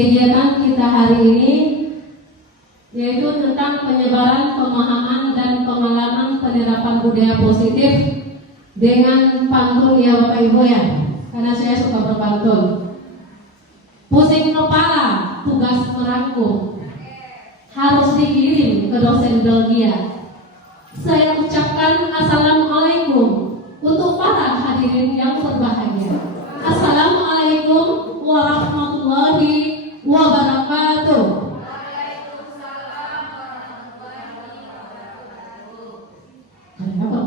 kegiatan kita hari ini yaitu tentang penyebaran pemahaman dan pengalaman penerapan budaya positif dengan pantun ya Bapak Ibu ya, karena saya suka berpantun. Pusing kepala, tugas merangkum, harus dikirim ke dosen Belgia. Saya ucapkan Assalamualaikum untuk para hadirin yang berbahagia. Assalamualaikum warahmatullahi wabarakatuh.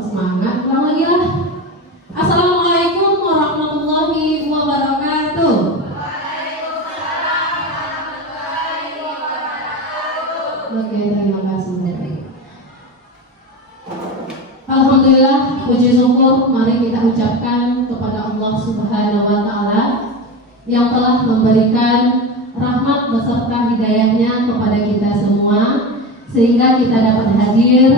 Semangat, ulang lagi lah. Assalamualaikum warahmatullahi wabarakatuh. Oke, terima kasih. Alhamdulillah, puji syukur mari kita ucapkan kepada Allah Subhanahu wa Ta'ala yang telah memberikan rahmat beserta hidayahnya kepada kita semua, sehingga kita dapat hadir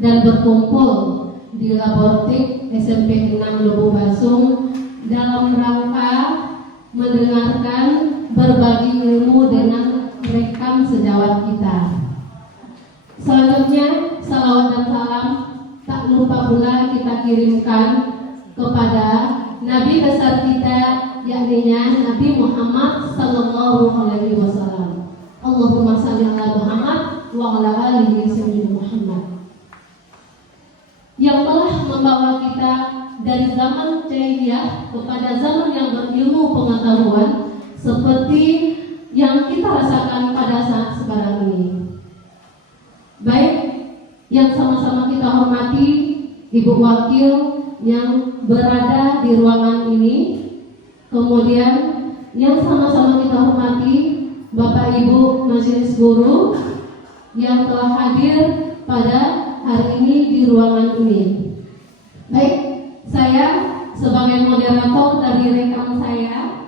dan berkumpul di Labortik SMP 6 Lubuk Basung dalam rangka mendengarkan berbagi ilmu dengan rekam sejawat kita. Selanjutnya, salawat dan salam tak lupa pula kita kirimkan kepada Nabi besar kita, yakni Nabi Muhammad sallallahu alaihi wasallam. Allahumma shalli ala Muhammad wa ala alihi sayyidina Muhammad, yang telah membawa kita dari zaman jahiliyah kepada zaman yang berilmu pengetahuan seperti yang kita rasakan pada saat sekarang ini. Baik, yang sama-sama kita hormati Ibu Wakil yang berada di ruangan ini, kemudian yang sama-sama kita hormati Bapak Ibu Majelis Guru yang telah hadir pada hari ini di ruangan ini. Baik, saya sebagai moderator dari rekam saya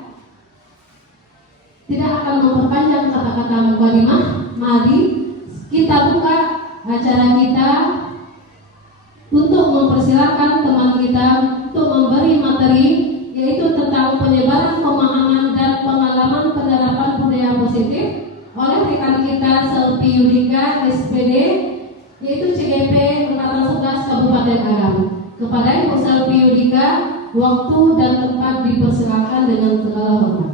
tidak akan memperpanjang kata-kata mukadimah. Mari kita buka acara kita untuk mempersilakan teman kita untuk memberi materi, yaitu tentang penyebaran pemahaman dan pengalaman penerapan budaya positif oleh rekan kita Selvi Yudika SPD, yaitu CGP Angkatan 11 Kabupaten Agam. Kepada Ibu Selvi Yudika, waktu dan tempat dipersilakan dengan segala hormat.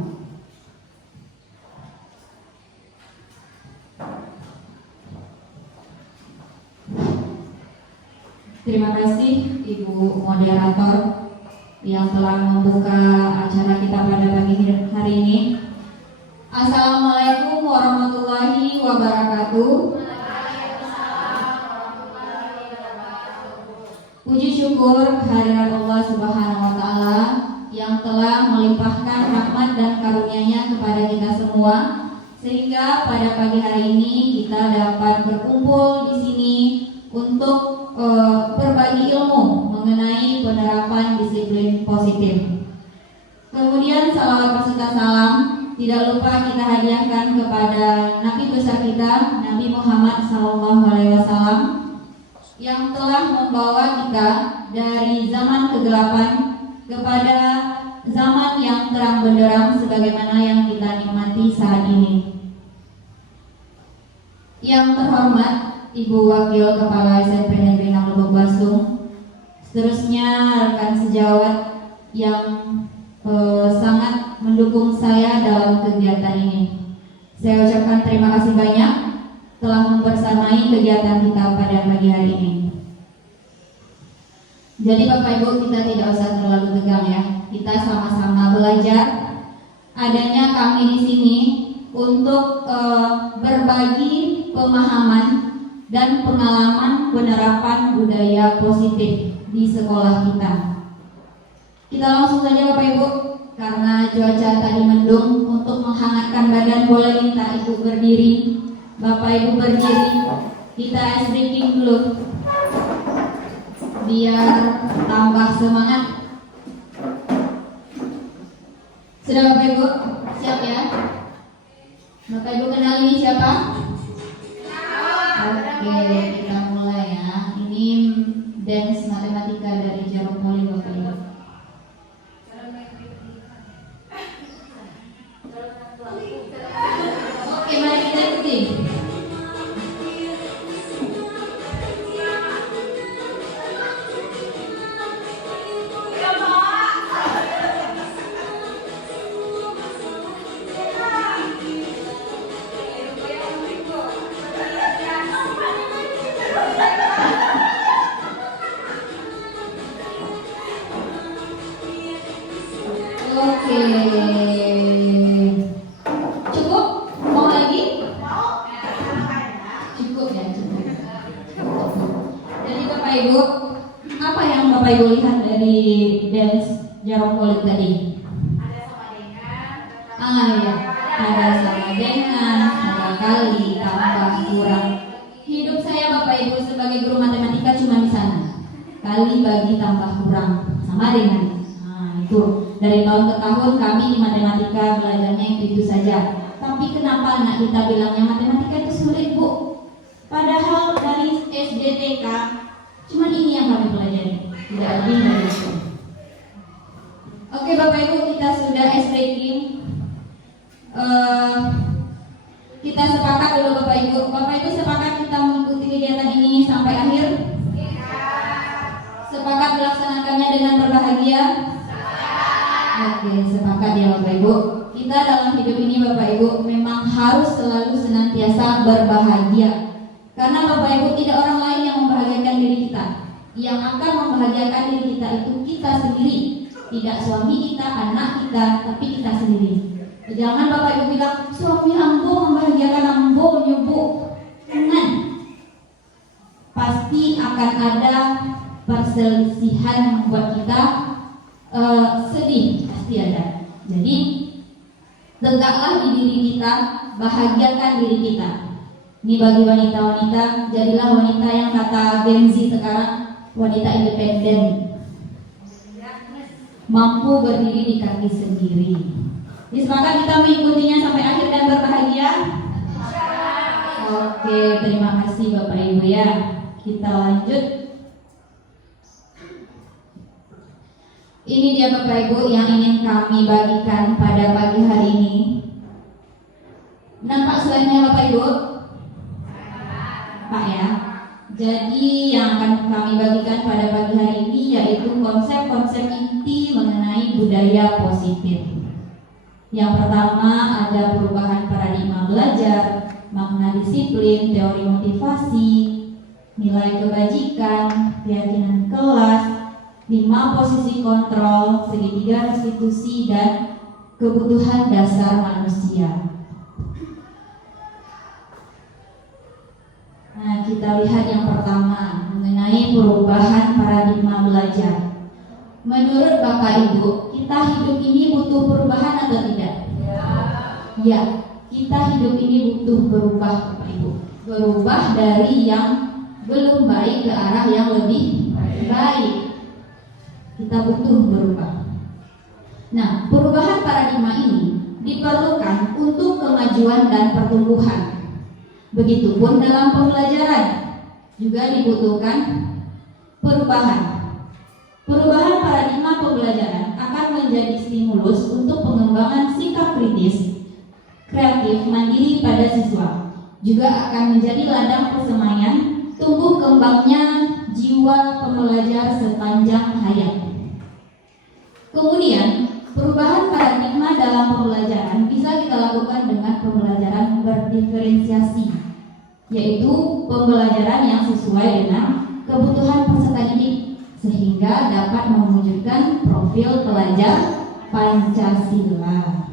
Terima kasih Ibu Moderator yang telah membuka acara kita pada pagi hari ini. Assalamualaikum warahmatullahi wabarakatuh. Puji syukur kehadirat Allah Subhanahu wa Ta'ala yang telah melimpahkan rahmat dan karunia-Nya kepada kita semua, sehingga pada pagi hari ini kita dapat berkumpul di sini untuk berbagi ilmu mengenai penerapan disiplin positif. Kemudian salawat beserta salam tidak lupa kita hadiahkan kepada Nabi besar kita, Nabi Muhammad SAW, yang telah membawa kita dari zaman kegelapan kepada zaman yang terang benderang sebagaimana yang kita nikmati saat ini. Yang terhormat Ibu Wakil Kepala SMP Negeri 6 Lubuk Basung, seterusnya rekan sejawat yang sangat mendukung saya dalam kegiatan ini, saya ucapkan terima kasih banyak telah membersamai kegiatan kita pada pagi hari ini. Jadi Bapak Ibu, kita tidak usah terlalu tegang ya. Kita sama-sama belajar. Adanya kami di sini untuk berbagi pemahaman dan pengalaman penerapan budaya positif di sekolah kita. Kita langsung saja Bapak Ibu, karena cuaca tadi mendung. Untuk menghangatkan badan boleh minta Ibu berdiri. Bapak Ibu berdiri, kita ice breaking dulu biar tambah semangat. Sudah Bapak Ibu? Siap ya? Bapak Ibu kenal ini siapa? Oke, kita mulai ya. Ini dance matematika dari Jarum Poli Bapak Ibu. closing. Oke. Cukup? Mau lagi? Cukup ya, cukup. Jadi Bapak Ibu, apa yang Bapak Ibu lihat dari dance jarum kulit tadi? Iya, ada sama dengan, ada kali, tambah, kurang. Hidup saya Bapak Ibu sebagai guru matematika cuma di sana. Kali, bagi, tambah, kurang, sama dengan. Nah, itu dari tahun ke tahun kami di matematika belajarnya itu saja. Tapi kenapa anak kita bilangnya matematika itu sulit, Bu? Padahal dari SD TK cuma ini yang kami pelajari, tidak lebih dari itu. Oke Bapak Ibu, kita sudah STQ. Kita sepakat dulu Bapak Ibu. Bapak Ibu sepakat kita mengikuti kegiatan ini sampai akhir? Sepakat melaksanakannya dengan berbahagia? Oke, sepakat ya Bapak Ibu. Kita dalam hidup ini Bapak Ibu memang harus selalu senantiasa berbahagia. Karena Bapak Ibu tidak orang lain yang membahagiakan diri kita. Yang akan membahagiakan diri kita itu kita sendiri. Tidak suami kita, anak kita, tapi kita sendiri. Jangan Bapak Ibu bilang suami ambo membahagiakan ambo nyubu. Jangan. Pasti akan ada perselisihan yang membuat kita sedih, pasti ada. Jadi tegaklah di diri kita, bahagiakan diri kita. Ini bagi wanita-wanita, jadilah wanita yang kata Gen Z sekarang, wanita independen, mampu berdiri di kaki sendiri. Sepakat kita mengikutinya sampai akhir dan berbahagia? Oke, terima kasih Bapak Ibu ya. Kita lanjut. Ini dia Bapak Ibu yang ingin kami bagikan pada pagi hari ini. Nampak slide-nya Bapak Ibu? Pak ya. Jadi yang akan kami bagikan pada pagi hari ini yaitu konsep-konsep inti mengenai budaya positif. Yang pertama ada perubahan paradigma belajar, makna disiplin, teori motivasi, nilai kebajikan, keyakinan kelas, 5 posisi kontrol, segitiga restitusi, dan kebutuhan dasar manusia. Nah, kita lihat yang pertama mengenai perubahan paradigma belajar. Menurut Bapak Ibu, kita hidup ini butuh perubahan atau tidak? Ya, kita hidup ini butuh berubah Bapak Ibu. Berubah dari yang belum baik ke arah yang lebih baik. Kita butuh berubah. Nah, perubahan paradigma ini diperlukan untuk kemajuan dan pertumbuhan. Begitupun dalam pembelajaran juga dibutuhkan perubahan. Perubahan paradigma pembelajaran akan menjadi stimulus untuk pengembangan sikap kritis, kreatif, mandiri pada siswa. Juga akan menjadi ladang persemaian tumbuh kembangnya jiwa pembelajar sepanjang hayat. Kemudian, perubahan paradigma dalam pembelajaran bisa kita lakukan dengan pembelajaran berdiferensiasi, yaitu pembelajaran yang sesuai dengan kebutuhan peserta didik, sehingga dapat mewujudkan profil pelajar Pancasila.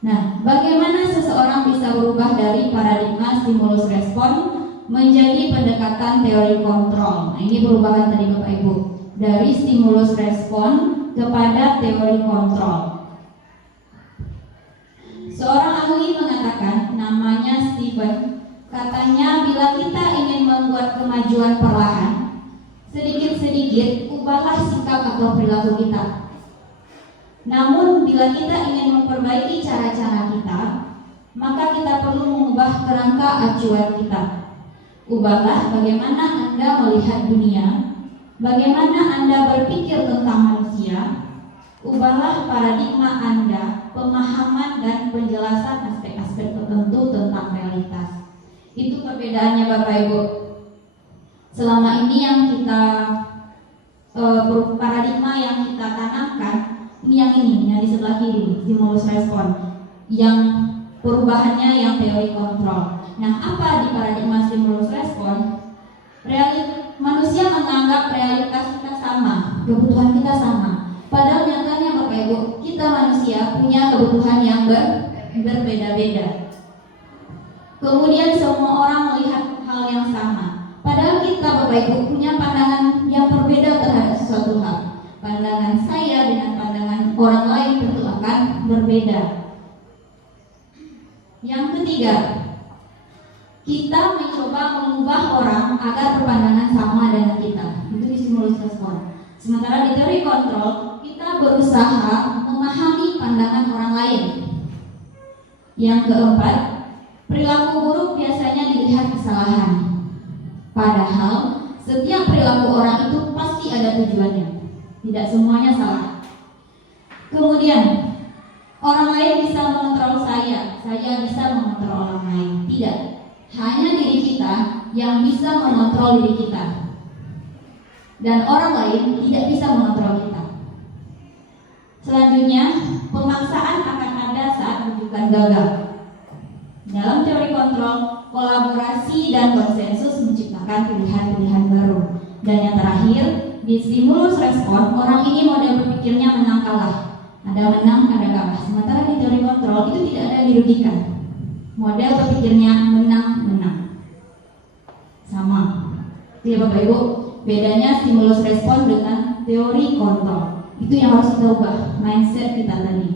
Nah, bagaimana seseorang bisa berubah dari paradigma stimulus respon menjadi pendekatan teori kontrol? Nah, ini perubahan tadi Bapak Ibu, dari stimulus respon kepada teori kontrol. Seorang ahli mengatakan, namanya Stephen, katanya bila kita ingin membuat kemajuan perlahan, sedikit-sedikit ubahlah sikap atau perilaku kita. Namun bila kita ingin memperbaiki cara-cara kita, maka kita perlu mengubah kerangka acuan kita. Ubahlah bagaimana Anda melihat dunia, bagaimana Anda berpikir tentang manusia, Ubahlah paradigma Anda, pemahaman dan penjelasan aspek-aspek tertentu tentang realitas. Itu perbedaannya Bapak Ibu. Selama ini yang kita paradigma yang kita tanamkan, yang di sebelah kiri, stimulus respon, yang perubahannya yang teori kontrol. Nah, apa di paradigma stimulus respon? Manusia menganggap realitas kita sama, kebutuhan kita sama. Padahal nyatanya Bapak Ibu, kita manusia punya kebutuhan yang berbeda-beda. Kemudian semua orang melihat hal yang sama. Padahal kita Bapak Ibu punya pandangan yang berbeda terhadap sesuatu hal. Pandangan saya dengan pandangan orang lain tentu akan berbeda. Yang ketiga, kita mencoba mengubah orang agar berpandangan sama dengan kita. Itu di stimulus respon. Sementara di teori kontrol, kita berusaha memahami pandangan orang lain. Yang keempat, perilaku buruk biasanya dilihat kesalahan. Padahal setiap perilaku orang itu pasti ada tujuannya. Tidak semuanya salah. Kemudian, orang lain bisa mengontrol saya bisa mengontrol orang lain. Tidak. Hanya diri kita yang bisa mengontrol diri kita, dan orang lain tidak bisa mengontrol kita. Selanjutnya, pemaksaan akan ada saat rujukan gagal. Dalam teori kontrol, kolaborasi dan konsensus menciptakan pilihan-pilihan baru. Dan yang terakhir, di stimulus respon, orang ini model berpikirnya menang kalah. Ada menang, ada kalah. Sementara di teori kontrol itu tidak ada dirugikan. Model berpikirnya menang-menang. Sama. Jadi Bapak Ibu, bedanya stimulus respon dengan teori kontrol. Itu yang harus kita ubah, mindset kita tadi.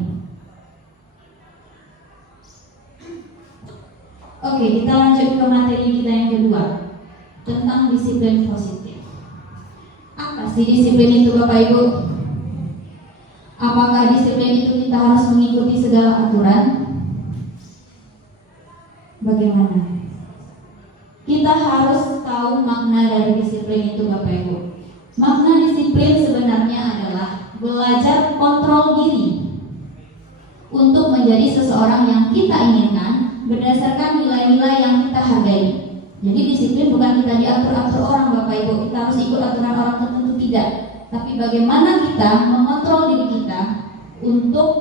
Oke, kita lanjut ke materi kita yang kedua, tentang disiplin positif. Apa sih disiplin itu Bapak Ibu? Apakah disiplin itu kita harus mengikuti segala aturan? Bagaimana? Kita harus tahu makna dari disiplin itu Bapak Ibu. Makna disiplin sebenarnya adalah belajar kontrol diri untuk menjadi seseorang yang kita inginkan berdasarkan nilai-nilai yang kita hargai. Jadi disiplin bukan kita diatur-atur orang Bapak Ibu, kita harus ikut aturan orang tertentu, tidak. Tapi bagaimana kita mengontrol diri kita untuk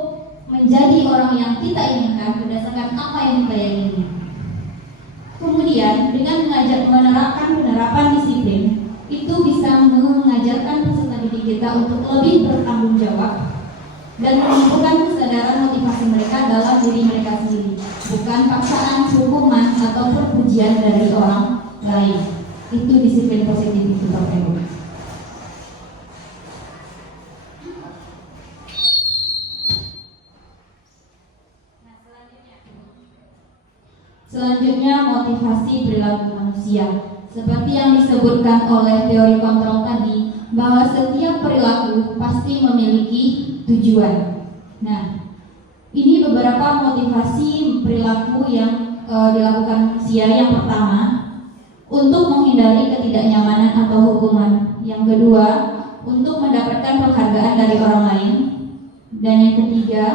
menjadi orang yang kita inginkan berdasarkan apa yang kita yakini. Kemudian dengan menerapkan penerapan disiplin itu bisa mengajarkan peserta didik kita untuk lebih bertanggung jawab dan menumbuhkan kesadaran motivasi mereka dalam diri mereka sendiri, bukan paksaan, hukuman atau pujian dari orang lain. Itu disiplin positif itu Bapak Ibu. Selanjutnya motivasi perilaku manusia. Seperti yang disebutkan oleh teori kontrol tadi, bahwa setiap perilaku pasti memiliki tujuan. Nah, ini beberapa motivasi perilaku yang dilakukan manusia. Yang pertama, untuk menghindari ketidaknyamanan atau hukuman. Yang kedua, untuk mendapatkan penghargaan dari orang lain. Dan yang ketiga,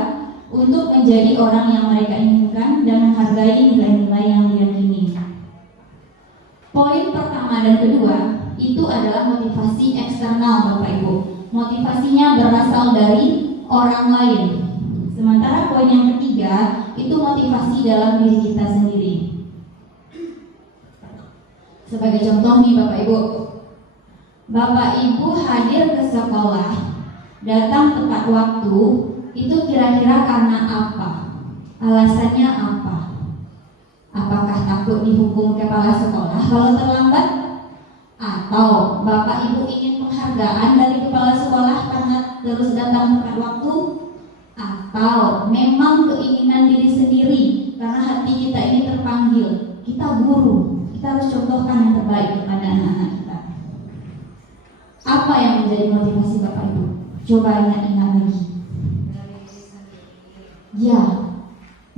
untuk menjadi orang yang mereka inginkan dan menghargai nilai-nilai yang diyakini. Poin pertama dan kedua itu adalah motivasi eksternal Bapak Ibu. Motivasinya berasal dari orang lain. Sementara poin yang ketiga itu motivasi dalam diri kita sendiri. Sebagai contoh nih Bapak Ibu, Bapak Ibu hadir ke sekolah, datang tepat waktu, itu kira-kira karena apa? Alasannya apa? Apakah takut dihukum kepala sekolah kalau terlambat? Atau Bapak Ibu ingin penghargaan dari kepala sekolah karena terus datang tepat waktu? Atau memang keinginan diri sendiri karena hati kita ini terpanggil? Kita guru, kita harus contohkan yang terbaik kepada anak-anak kita. Apa yang menjadi motivasi Bapak Ibu? Coba ingat-ingat lagi. Ya,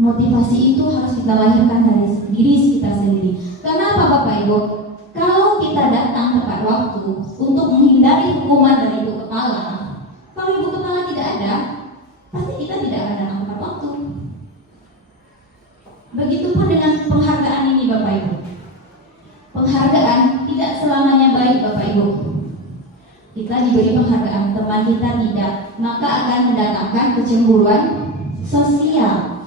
motivasi itu harus kita lahirkan dari diri kita sendiri. Kenapa Bapak Ibu? Kalau kita datang tepat waktu untuk menghindari hukuman dari ibu kepala, kalau ibu kepala tidak ada, Begitupun dengan penghargaan ini Bapak Ibu. Penghargaan tidak selamanya baik Bapak Ibu. Kita diberi penghargaan, teman kita tidak, maka akan mendatangkan kecemburuan sosial.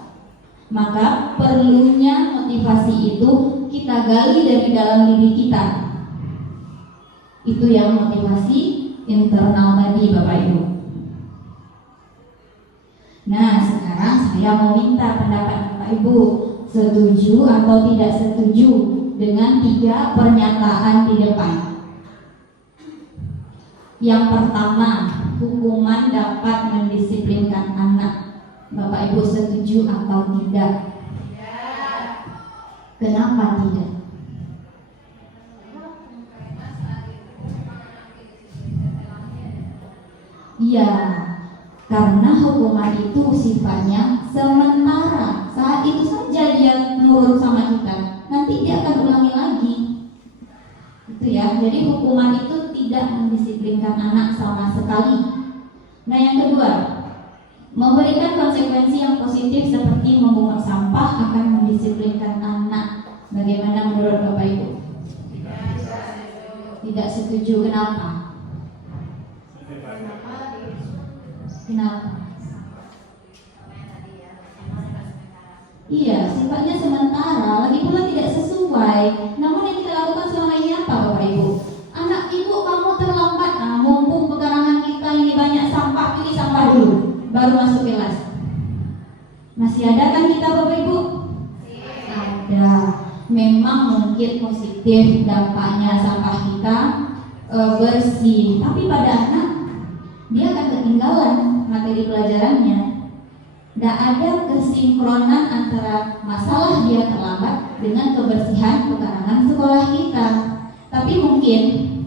Maka perlunya motivasi itu kita gali dari dalam diri kita. Itu yang motivasi internal tadi Bapak Ibu. Nah, sekarang saya mau minta pendapat Bapak Ibu, setuju atau tidak setuju dengan 3 pernyataan di depan. Yang pertama, hukuman dapat mendisiplinkan anak. Bapak Ibu setuju atau tidak? Kenapa tidak? Iya, karena hukuman itu sifatnya sementara. Saat itu saja dia nurut sama kita, nanti dia akan ulangi lagi. Itu ya, jadi hukuman itu tidak mendisiplinkan anak sama sekali. Nah, yang kedua, memberikan konsekuensi yang positif seperti memungut sampah akan mendisiplinkan anak. Bagaimana menurut Bapak Ibu? Tidak setuju. Kenapa? Kenapa? Iya, sifatnya sementara, lagi pula tidak sesuai. Namun yang kita lakukan selama ini apa Bapak Ibu? Anak ibu, kamu terlambat. Nah, mumpung pekarangan kita ini banyak sampah, ini sampah dulu, baru masuk kelas. Masih ada kan kita Bapak Ibu? Ada. Memang mungkin positif dampaknya sampah kita bersih, tapi pada anak dia akan ketinggalan materi pelajarannya. Tidak ada kesinkronan antara masalah dia terlambat dengan kebersihan pekarangan sekolah kita. Tapi mungkin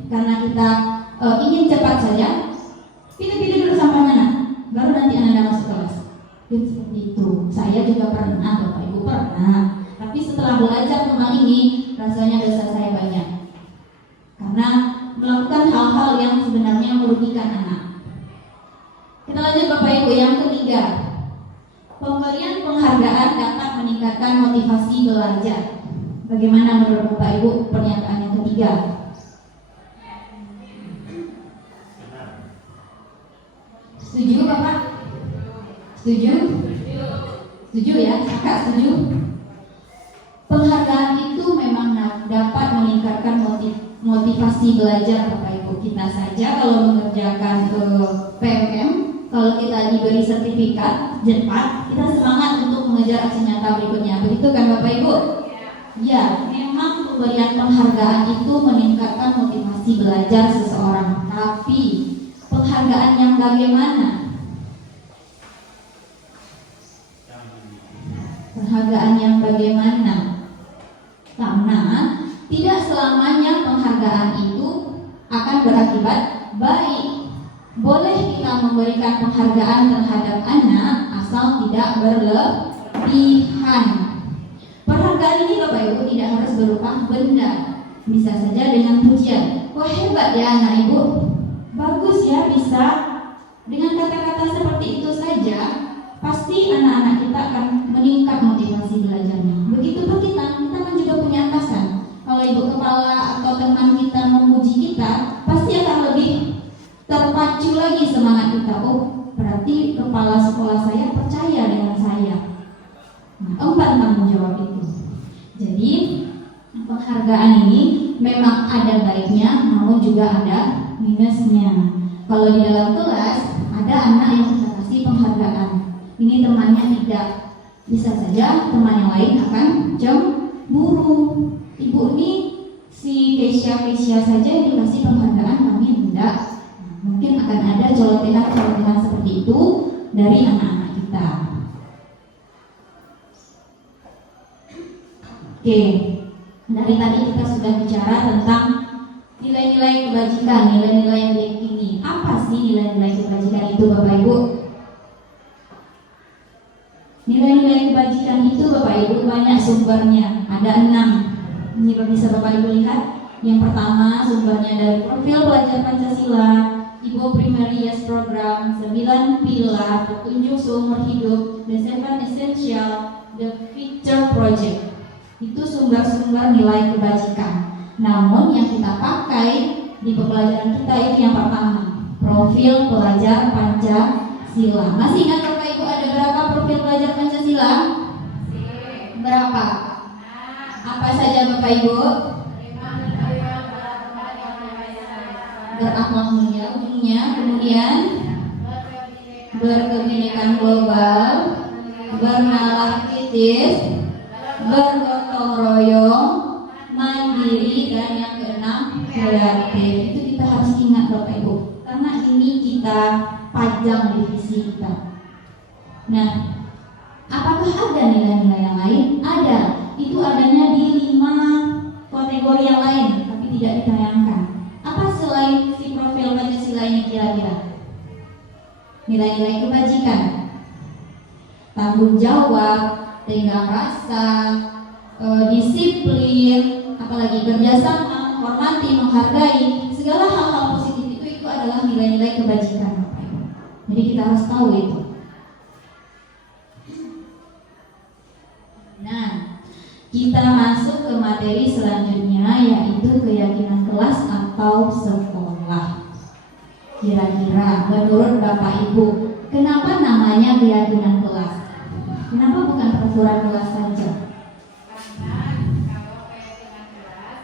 karena kita ingin cepat saja, pilih-pilih dulu sampahnya nak, baru nanti anak masuk kelas. Seperti itu. Saya juga pernah, Bapak Ibu pernah. Tapi setelah belajar tentang ini, rasanya dosa saya banyak. Karena melakukan hal-hal yang sebenarnya merugikan anak. Kita lanjut Bapak Ibu, yang ketiga. Pemberian penghargaan dapat meningkatkan motivasi belajar. Bagaimana menurut Bapak Ibu pernyataan yang ketiga? Setuju Bapak? Setuju? Setuju ya? Kakak setuju? Penghargaan itu memang dapat meningkatkan motivasi belajar Bapak Ibu. Kita saja kalau mengerjakan PMM, kalau kita diberi sertifikat cepat, kita semangat untuk mengejar aksi nyata berikutnya. Begitu kan Bapak Ibu? Ya, memang pemberian penghargaan itu meningkatkan motivasi belajar seseorang. Tapi penghargaan yang bagaimana? Penghargaan yang bagaimana? Karena tidak selamanya penghargaan itu akan berakibat baik. Boleh kita memberikan penghargaan terhadap anak asal tidak berlebihan. Penghargaan ini Bapak Ibu tidak harus berupa benda. Bisa saja dengan pujian. Wah, hebat ya anak ibu, bagus ya bisa. Dengan kata-kata seperti itu saja, pasti anak-anak kita akan meningkat motivasi belajarnya. Begitupun kita kan juga punya atasan. Kalau ibu kepala atau teman kita memuji kita, pasti akan lebih terpacu lagi semangat kita. Oh, berarti kepala sekolah saya percaya dengan saya. Nah, 4 tanggung jawab itu. Jadi penghargaan ini memang ada baiknya, namun juga ada minusnya. Kalau di dalam kelas ada anak yang kita kasih penghargaan, ini temannya tidak, bisa saja teman yang lain akan cemburu. Ibu ini si Keisha saja dikasih penghargaan, kami tidak. Mungkin akan ada colotehan seperti itu dari anak-anak kita. Oke, dari tadi kita sudah bicara tentang nilai-nilai kebajikan, nilai-nilai yang diyakini. Apa sih nilai-nilai kebajikan itu Bapak Ibu? Nilai-nilai kebajikan itu Bapak Ibu banyak sumbernya, ada 6. Ini bisa Bapak Ibu lihat. Yang pertama sumbernya dari profil pelajar Pancasila, Ibu Primary Yes Program, 9 pilar petunjuk seumur hidup, The 7 Essential, The Future Project. Itu sumber-sumber nilai kebajikan. Namun yang kita pakai di pembelajaran kita itu yang pertama, profil pelajar Pancasila. Masih ingat Bapak Ibu ada berapa profil pelajar Pancasila? Berapa? Apa saja Bapak Ibu? Berakhlak mulia ujungnya, kemudian berkebinekaan global, bernalar kritis, bergotong royong, mandiri, dan yang keenam kreatif. Itu kita harus ingat Bapak Ibu, karena ini kita pajang di visi kita. Nah, apakah ada nilai-nilai yang lain? Ada. Itu adanya di 5 kategori yang lain, tapi tidak ditayangkan. Apa selain si profil Pancasila ini kira-kira? Nilai-nilai kebajikan, tanggung jawab, tenggang rasa, disiplin, apalagi kerjasama, hormati, menghargai, segala hal-hal positif itu adalah nilai-nilai kebajikan. Jadi kita harus tahu itu. Nah, kita masuk ke materi selanjutnya, yaitu keyakinan kelas atau sekolah. Kira-kira menurut Bapak Ibu, kenapa namanya keyakinan kelas? Kenapa bukan peraturan kelas saja? Karena kalau keyakinan kelas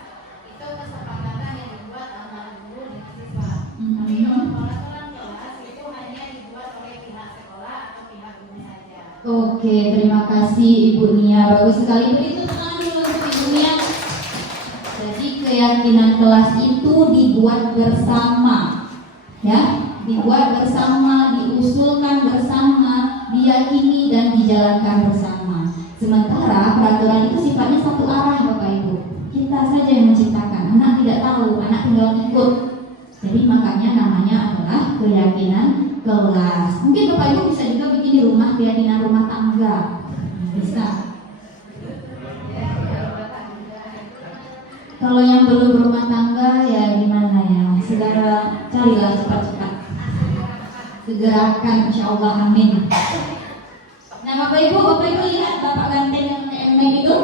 itu kesepakatan yang dibuat antara guru dan siswa. Tapi kalau peraturan kelas itu hanya dibuat oleh pihak sekolah atau pihak guru saja. Oke, terima kasih Ibu Nia. Bagus sekali. Itu tangan dulu untuk Ibu Nia. Jadi keyakinan kelas itu dibuat bersama, ya, dibuat bersama, diusulkan bersama, diyakini dan dijalankan bersama. Sementara peraturan itu sifatnya satu arah Bapak Ibu. Kita saja yang menciptakan, anak tidak tahu, anak tinggal ikut. Jadi makanya namanya adalah keyakinan kelas. Mungkin Bapak Ibu bisa juga bikin di rumah keyakinan rumah tangga. Bisa. Kalau yang belum berumah tangga ya gimana ya? Segera carilah cepat-cepat. Segerakan, insya Allah, amin. Nah Bapak Ibu lihat Bapak ganteng yang pakai helm itu?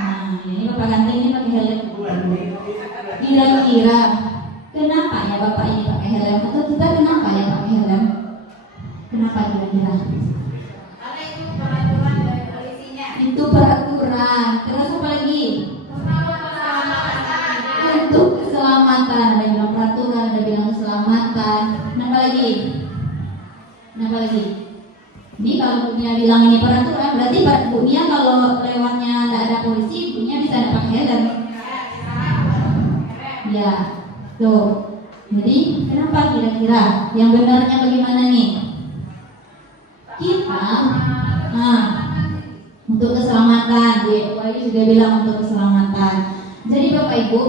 Nah ini Bapak ganteng ini pakai helm. Kira-kira kenapa ya Bapak ini pakai helm? Atau kita kenapa ya pakai helm? Kenapa kira-kira? Karena itu peraturan dari polisinya. Itu peraturan. Terus apa lagi? Untuk keselamatan. Ada bilang peraturan, ada bilang keselamatan. Kenapa lagi? Kenapa lagi? Ini kalau Bu Nia bilang ini peraturan, berarti Bu Nia kalau lewatnya tidak ada polisi, Bu Nia bisa ada pakai helm. Ya, tuh. Jadi kenapa kira-kira? Yang benarnya bagaimana nih? Kita, untuk keselamatan, Bu Ayu juga bilang untuk keselamatan. Jadi Bapak Ibu,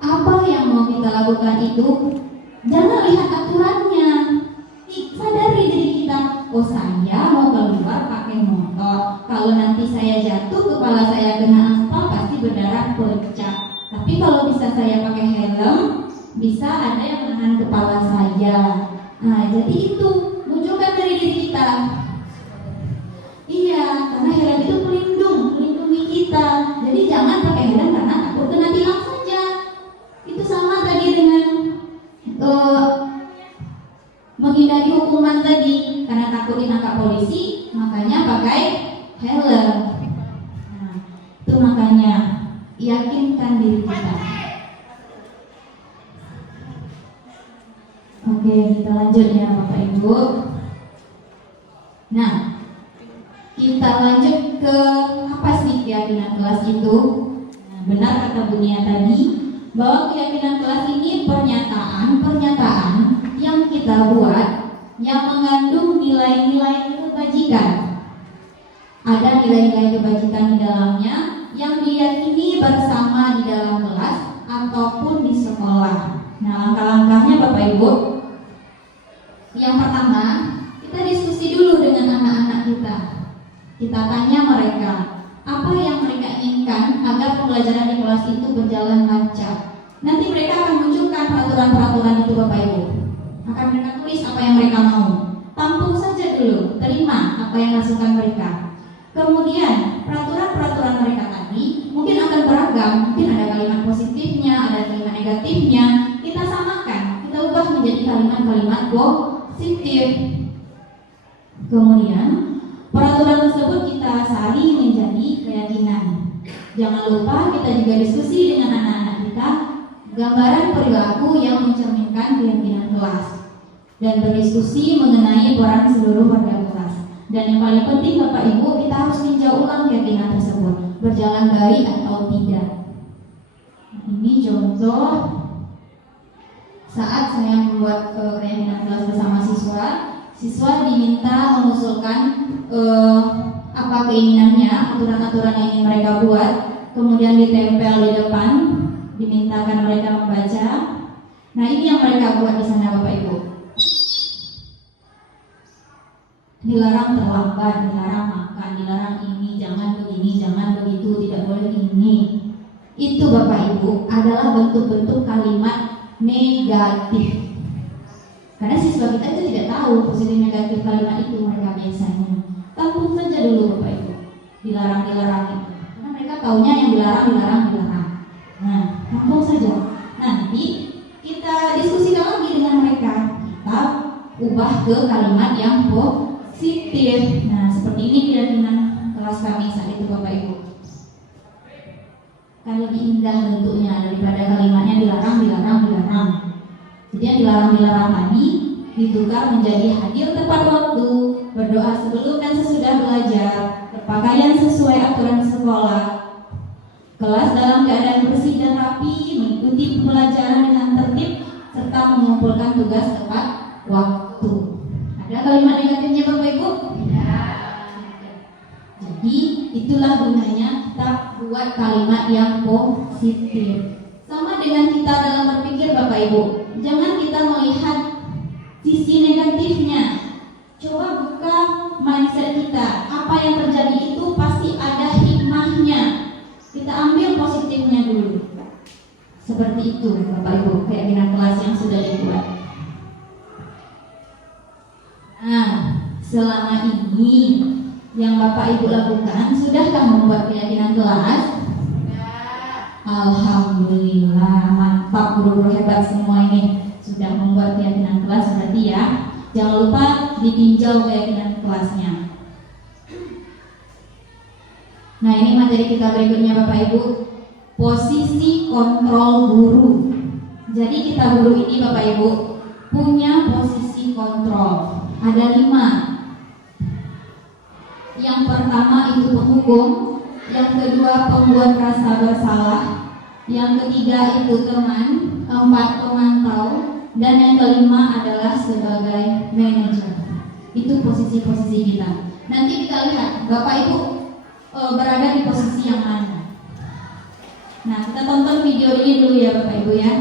apa yang mau kita lakukan itu jangan lihat aturannya. Sadari diri kita, oh saya mau keluar pakai motor, kalau nanti saya jatuh kepala saya kena aspal pasti berdarah pecah. Tapi kalau bisa saya pakai helm, bisa ada yang menahan kepala saya. Nah jadi itu munculkan dari diri kita. Iya, karena helm itu melindungi kita. Jadi jangan pakai helm karena takut kena tilang saja. Itu sama tadi dengan menghindari hukuman tadi, karena takut ditangkap polisi, makanya pakai helm. Nah, itu makanya yakinkan diri kita. Oke, kita lanjut ya Bapak Ibu. Nah, kita lanjut ke apa sih keyakinan kelas itu? Nah, benar kata Bu Nia tadi bahwa keyakinan kelas ini pernyataan yang kita buat yang mengandung nilai-nilai kebajikan. Ada nilai-nilai kebajikan di dalamnya yang diyakini bersama di dalam kelas ataupun di sekolah. Nah, langkah-langkahnya Bapak Ibu. Yang pertama, kita diskusi dulu dengan anak-anak kita. Kita tanya mereka, apa yang mereka inginkan agar pembelajaran di kelas itu berjalan lancar. Nanti mereka akan munculkan peraturan-peraturan itu Bapak Ibu. Akan mereka tulis apa yang mereka mau. Tampung saja dulu, terima apa yang masukan mereka. Kemudian peraturan-peraturan mereka tadi mungkin akan beragam, mungkin ada kalimat positifnya, ada kalimat negatifnya. Kita samakan, kita ubah menjadi kalimat-kalimat positif. Kemudian peraturan tersebut kita salin menjadi keyakinan. Jangan lupa kita juga diskusi dengan anak-anak kita gambaran perilaku yang mencerminkan keyakinan kelas dan berdiskusi mengenai peran seluruh warga kelas. Dan yang paling penting Bapak Ibu, kita harus tinjau ulang keyakinan tersebut berjalan baik atau tidak. Ini contoh saat saya membuat keyakinan kelas bersama siswa. Siswa diminta mengusulkan apa keinginannya, aturan-aturan yang ingin mereka buat, kemudian ditempel di depan, dimintakan mereka membaca. Nah, ini yang mereka buat di sana Bapak Ibu. Dilarang terlambat, dilarang makan, dilarang ini, jangan begini, jangan begitu, tidak boleh ini. Itu Bapak Ibu adalah bentuk-bentuk kalimat negatif. Karena siswa kita itu tidak tahu positif negatif kalimat itu mereka biasanya. Tampung saja dulu Bapak Ibu. Dilarang itu. Karena mereka taunya yang dilarang. Nah, tampung saja. Nanti kita diskusikan lagi dengan mereka. Kita ubah ke kalimat yang positif. Nah, seperti ini keyakinan kelas kami saat itu Bapak Ibu. Kan lebih indah bentuknya daripada kalimatnya dilarang. Jadi yang dilarang tadi ditukar menjadi hadir tepat waktu, berdoa sebelum dan sesudah belajar, berpakaian sesuai aturan sekolah, kelas dalam keadaan bersih dan rapi, mengikuti pembelajaran dengan tertib, serta mengumpulkan tugas tepat waktu. Ada kalimat negatifnya Bapak Ibu? Jadi itulah gunanya kita buat kalimat yang positif. Sama dengan kita dalam berpikir Bapak Ibu, jangan kita melihat sisi negatifnya. Coba buka mindset kita. Apa yang terjadi itu pasti ada hikmahnya. Kita ambil positifnya dulu. Seperti itu Bapak Ibu, keyakinan kelas yang sudah dibuat. Nah, selama ini yang Bapak Ibu lakukan, sudahkah membuat keyakinan kelas? Alhamdulillah, mantap, guru-guru hebat semua ini sudah membuat keyakinan kelas berarti ya. Jangan lupa ditinjau keyakinan kelasnya. Nah, ini materi kita berikutnya Bapak Ibu, posisi kontrol guru. Jadi kita guru ini Bapak Ibu punya posisi kontrol. Ada 5. Yang pertama itu penghukum, yang kedua pembuat rasa bersalah, yang ketiga itu teman, 4 pemantau, dan yang kelima adalah sebagai manajer. Itu posisi-posisi kita. Nanti kita lihat Bapak Ibu berada di posisi yang mana. Nah, kita tonton video ini dulu ya Bapak Ibu ya.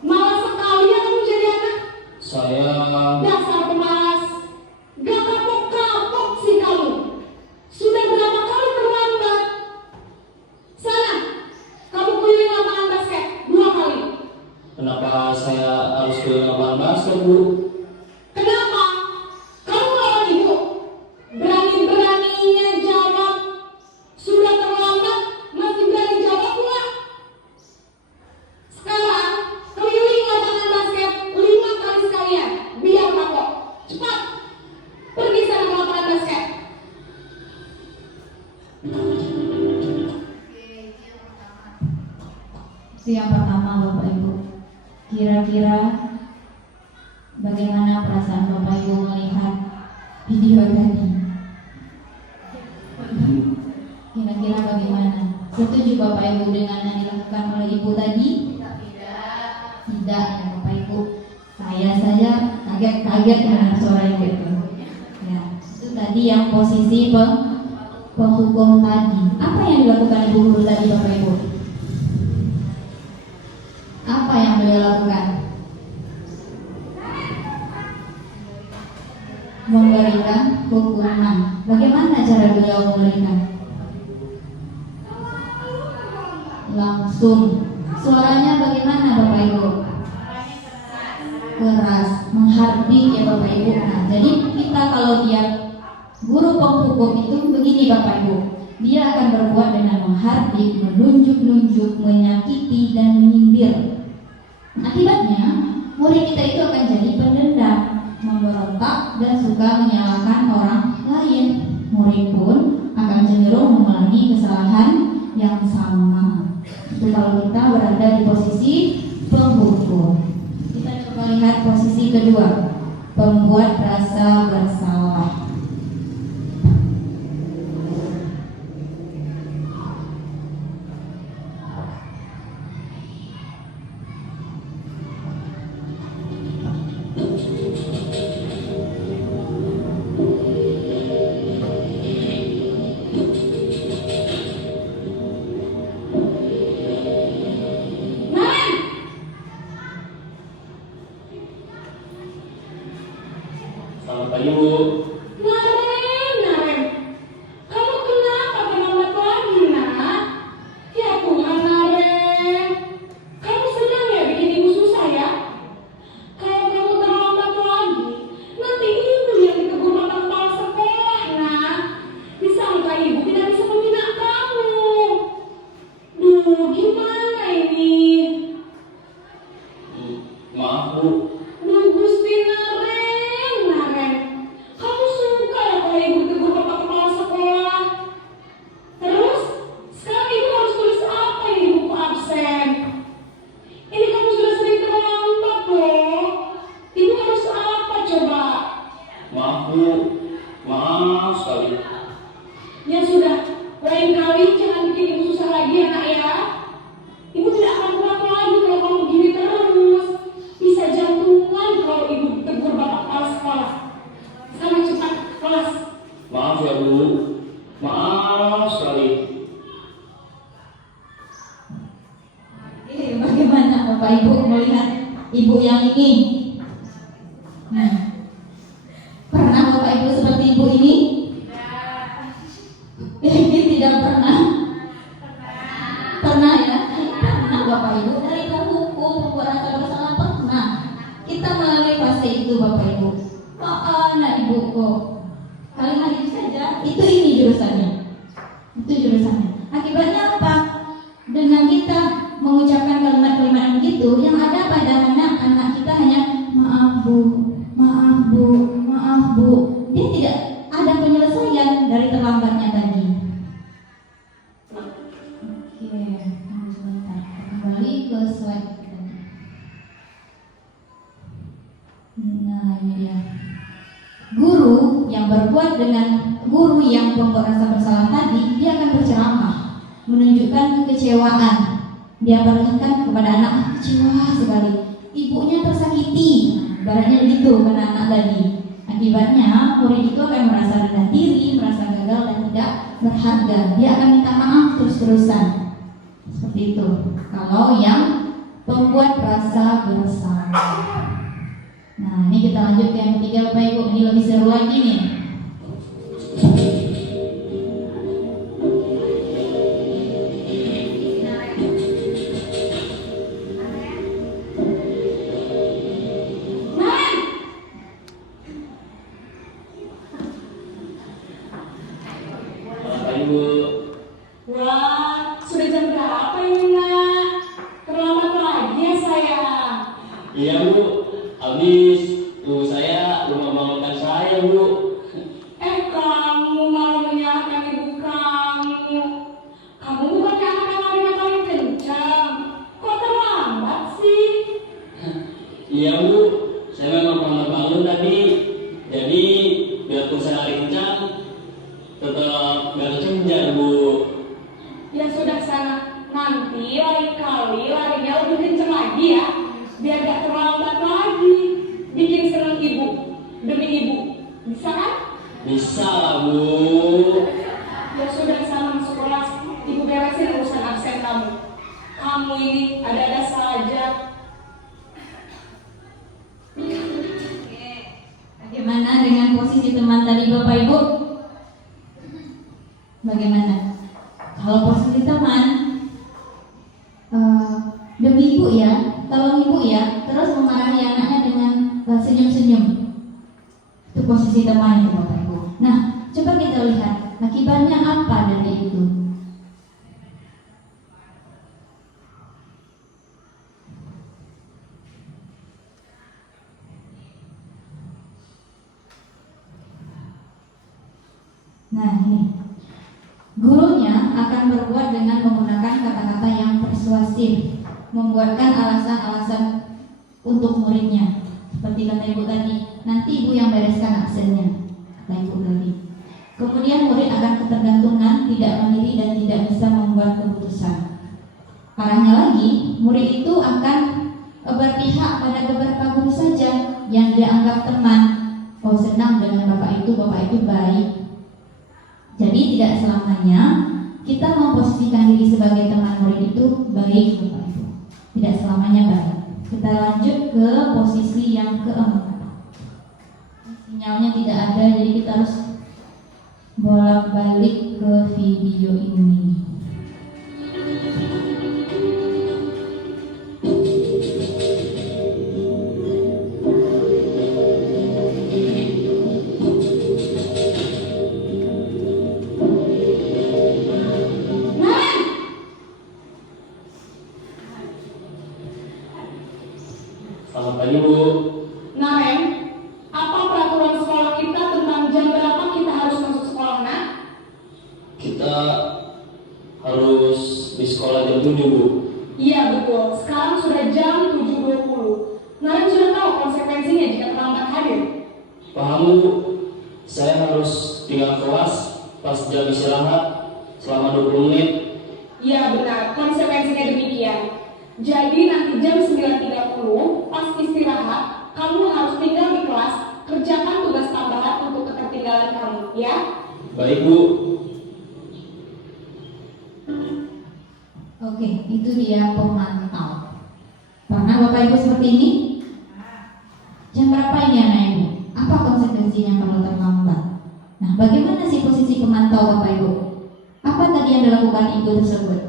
Malah sekali yang menjadi Itu yang pertama Bapak Ibu. Kira-kira bagaimana perasaan Bapak Ibu melihat video tadi? Kira-kira bagaimana? Setuju Bapak Ibu dengan yang dilakukan oleh Ibu tadi? Tidak ya Bapak Ibu. Saya saja kaget dengan suara Ibu itu. Ya, itu tadi yang posisi penghukum tadi. Apa yang dilakukan Ibu guru tadi Bapak Ibu? Apa yang beliau lakukan? Memberikan hukuman. Bagaimana cara beliau memberikan? Langsung. Suaranya bagaimana Bapak Ibu? Keras, menghardik ya Bapak Ibu. Nah, jadi kita kalau dia guru penghukum itu begini Bapak Ibu. Dia akan berbuat dengan menghardik, menunjuk-nunjuk, menyakiti dan menyindir. Akibatnya murid kita itu akan jadi pendendam, memberontak dan suka menyalahkan orang lain. Murid pun akan cenderung mengulangi kesalahan yang sama. Itu kalau kita berada di posisi penghukum. Kita coba lihat posisi kedua, pembuat rasa bersalah. Selamat pagi Bu. Naren, kamu kenapa terlambat lagi nak? Ya Tuhan Naren, kamu senang ya bikin ibu susah ya? Kalau kamu terlambat lagi, nanti ibu yang ditegur sama kepala sekolah nak. Disangka ibu tidak bisa membina kamu. Duh, gimana ini? Maaf Bu. Duh Gusti Naren, kamu suka ya kalau ibu tegur bapak kepala sekolah? Terus, sekarang ibu harus tulis apa ini buku absen? Ini kamu sudah sering terlambat loh. Ibu harus apa coba? Maaf Bu. Maaf sekali. Ya sudah, lain kali jangan bikin ibu susah lagi ya nak ya. Ibu tidak akan kuat lagi kalau kamu begini terus. Bisa jantungan kalau ibu tegur bapak kepala sekolah. Sekarang cepat kelas. Maaf ya Bu. Maaf sekali. Bagaimana Bapak Ibu melihat ibu yang ini? Nah, pernah Bapak Ibu seperti ibu ini? Yakin tidak pernah? Pernah ya? Pernah Bapak Ibu. Dari penghukum, pembuat rasa bersalah pernah. Kita melalui fase itu Bapak Ibu. Anak ibu kok kalimat itu saja, ini jurusannya. Itu jurusannya. Akibatnya apa? Dengan kita mengucapkan kalimat-kalimat begitu, yang ada pada anak-anak kita hanya maaf bu, maaf bu, maaf bu. Dia tidak ada penyelesaian dari terlambatnya tadi. Oke, sebentar. Kembali ke slide tadi. Nah, ini dia. Guru yang berbuat dengan guru yang pembuat rasa bersalah tadi, dia akan berceramah, menunjukkan kekecewaan. Dia perlihatkan kepada anak, kecewa sekali, ibunya tersakiti, ibaratnya begitu karena anak tadi. Akibatnya murid itu akan merasa rendah diri, merasa gagal dan tidak berharga. Dia akan minta maaf terus-terusan. Seperti itu. Kalau yang pembuat rasa bersalah. Nah, ini kita lanjut ke yang ketiga Bapak Ibu. Ini lebih seru lagi nih. Selamat pagi Bu. Wah, sudah jam berapa ini nak? Terlambat lagi ya sayang. Iya Bu. Habis tuh saya lupa bangunkan saya Bu. Kamu malah menyalahkan ibu kamu. Kamu bukannya anak yang larinya paling kencang. Kok Jadi biarpun saya lari kencang, tetap nggak kekejar Bu. Ya sudah sana, nanti lain kali larinya lebih kenceng lagi ya, biar gak terlambat lagi. Bikin senang ibu, demi ibu, bisa kan? Bisa lah Bu. Ya sudah sana masuk kelas, ibu beresin urusan absen kamu. Kamu ini ada-ada saja. Bagaimana dengan posisi teman tadi Bapak Ibu? Bagaimana? Kalau posisi teman, demi ibu ya, tolong ibu ya, terus memarahi anaknya dengan senyum-senyum. Itu posisi teman itu Bapak Ibu. Nah, coba kita lihat akibatnya apa dari itu. Nah ini, gurunya akan berbuat dengan menggunakan kata-kata yang persuasif, membuatkan alasan-alasan untuk muridnya. Seperti kata ibu tadi, nanti ibu yang bereskan absennya, kata ibu tadi. Kemudian murid akan ketergantungan, tidak mandiri dan tidak bisa membuat keputusan. Parahnya lagi, murid itu akan berpihak pada beberapa guru saja yang dia anggap teman. Oh, senang dengan bapak itu baik. Jadi tidak selamanya kita memposisikan diri sebagai teman murid itu baik, Bapak Ibu. Tidak selamanya baik. Kita lanjut ke posisi yang keempat. Sinyalnya tidak ada, jadi kita harus bolak-balik ke video ini. Selamat pagi Bu. Nah Ren, apa peraturan sekolah kita tentang jam berapa kita harus masuk sekolah nak? Kita harus di sekolah jam 7 Bu. Iya betul, sekarang sudah jam 7.20. Naren sudah tahu konsekuensinya jika terlambat hadir. Paham Bu, saya harus tinggal kelas pas jam istirahat selama 20 menit. Iya benar, konsekuensinya demikian. Jadi nanti jam 9.30 pas istirahat, kamu harus tinggal di kelas, kerjakan tugas tambahan untuk ketertinggalan kamu, ya? Baik Bu. Oke, itu dia pemantau. Pernah Bapak Ibu seperti ini? Jam berapa ini anak ibu? Apa konsekuensinya kalau terlambat? Nah, bagaimana sih posisi pemantau Bapak Ibu? Apa tadi yang dilakukan ibu tersebut?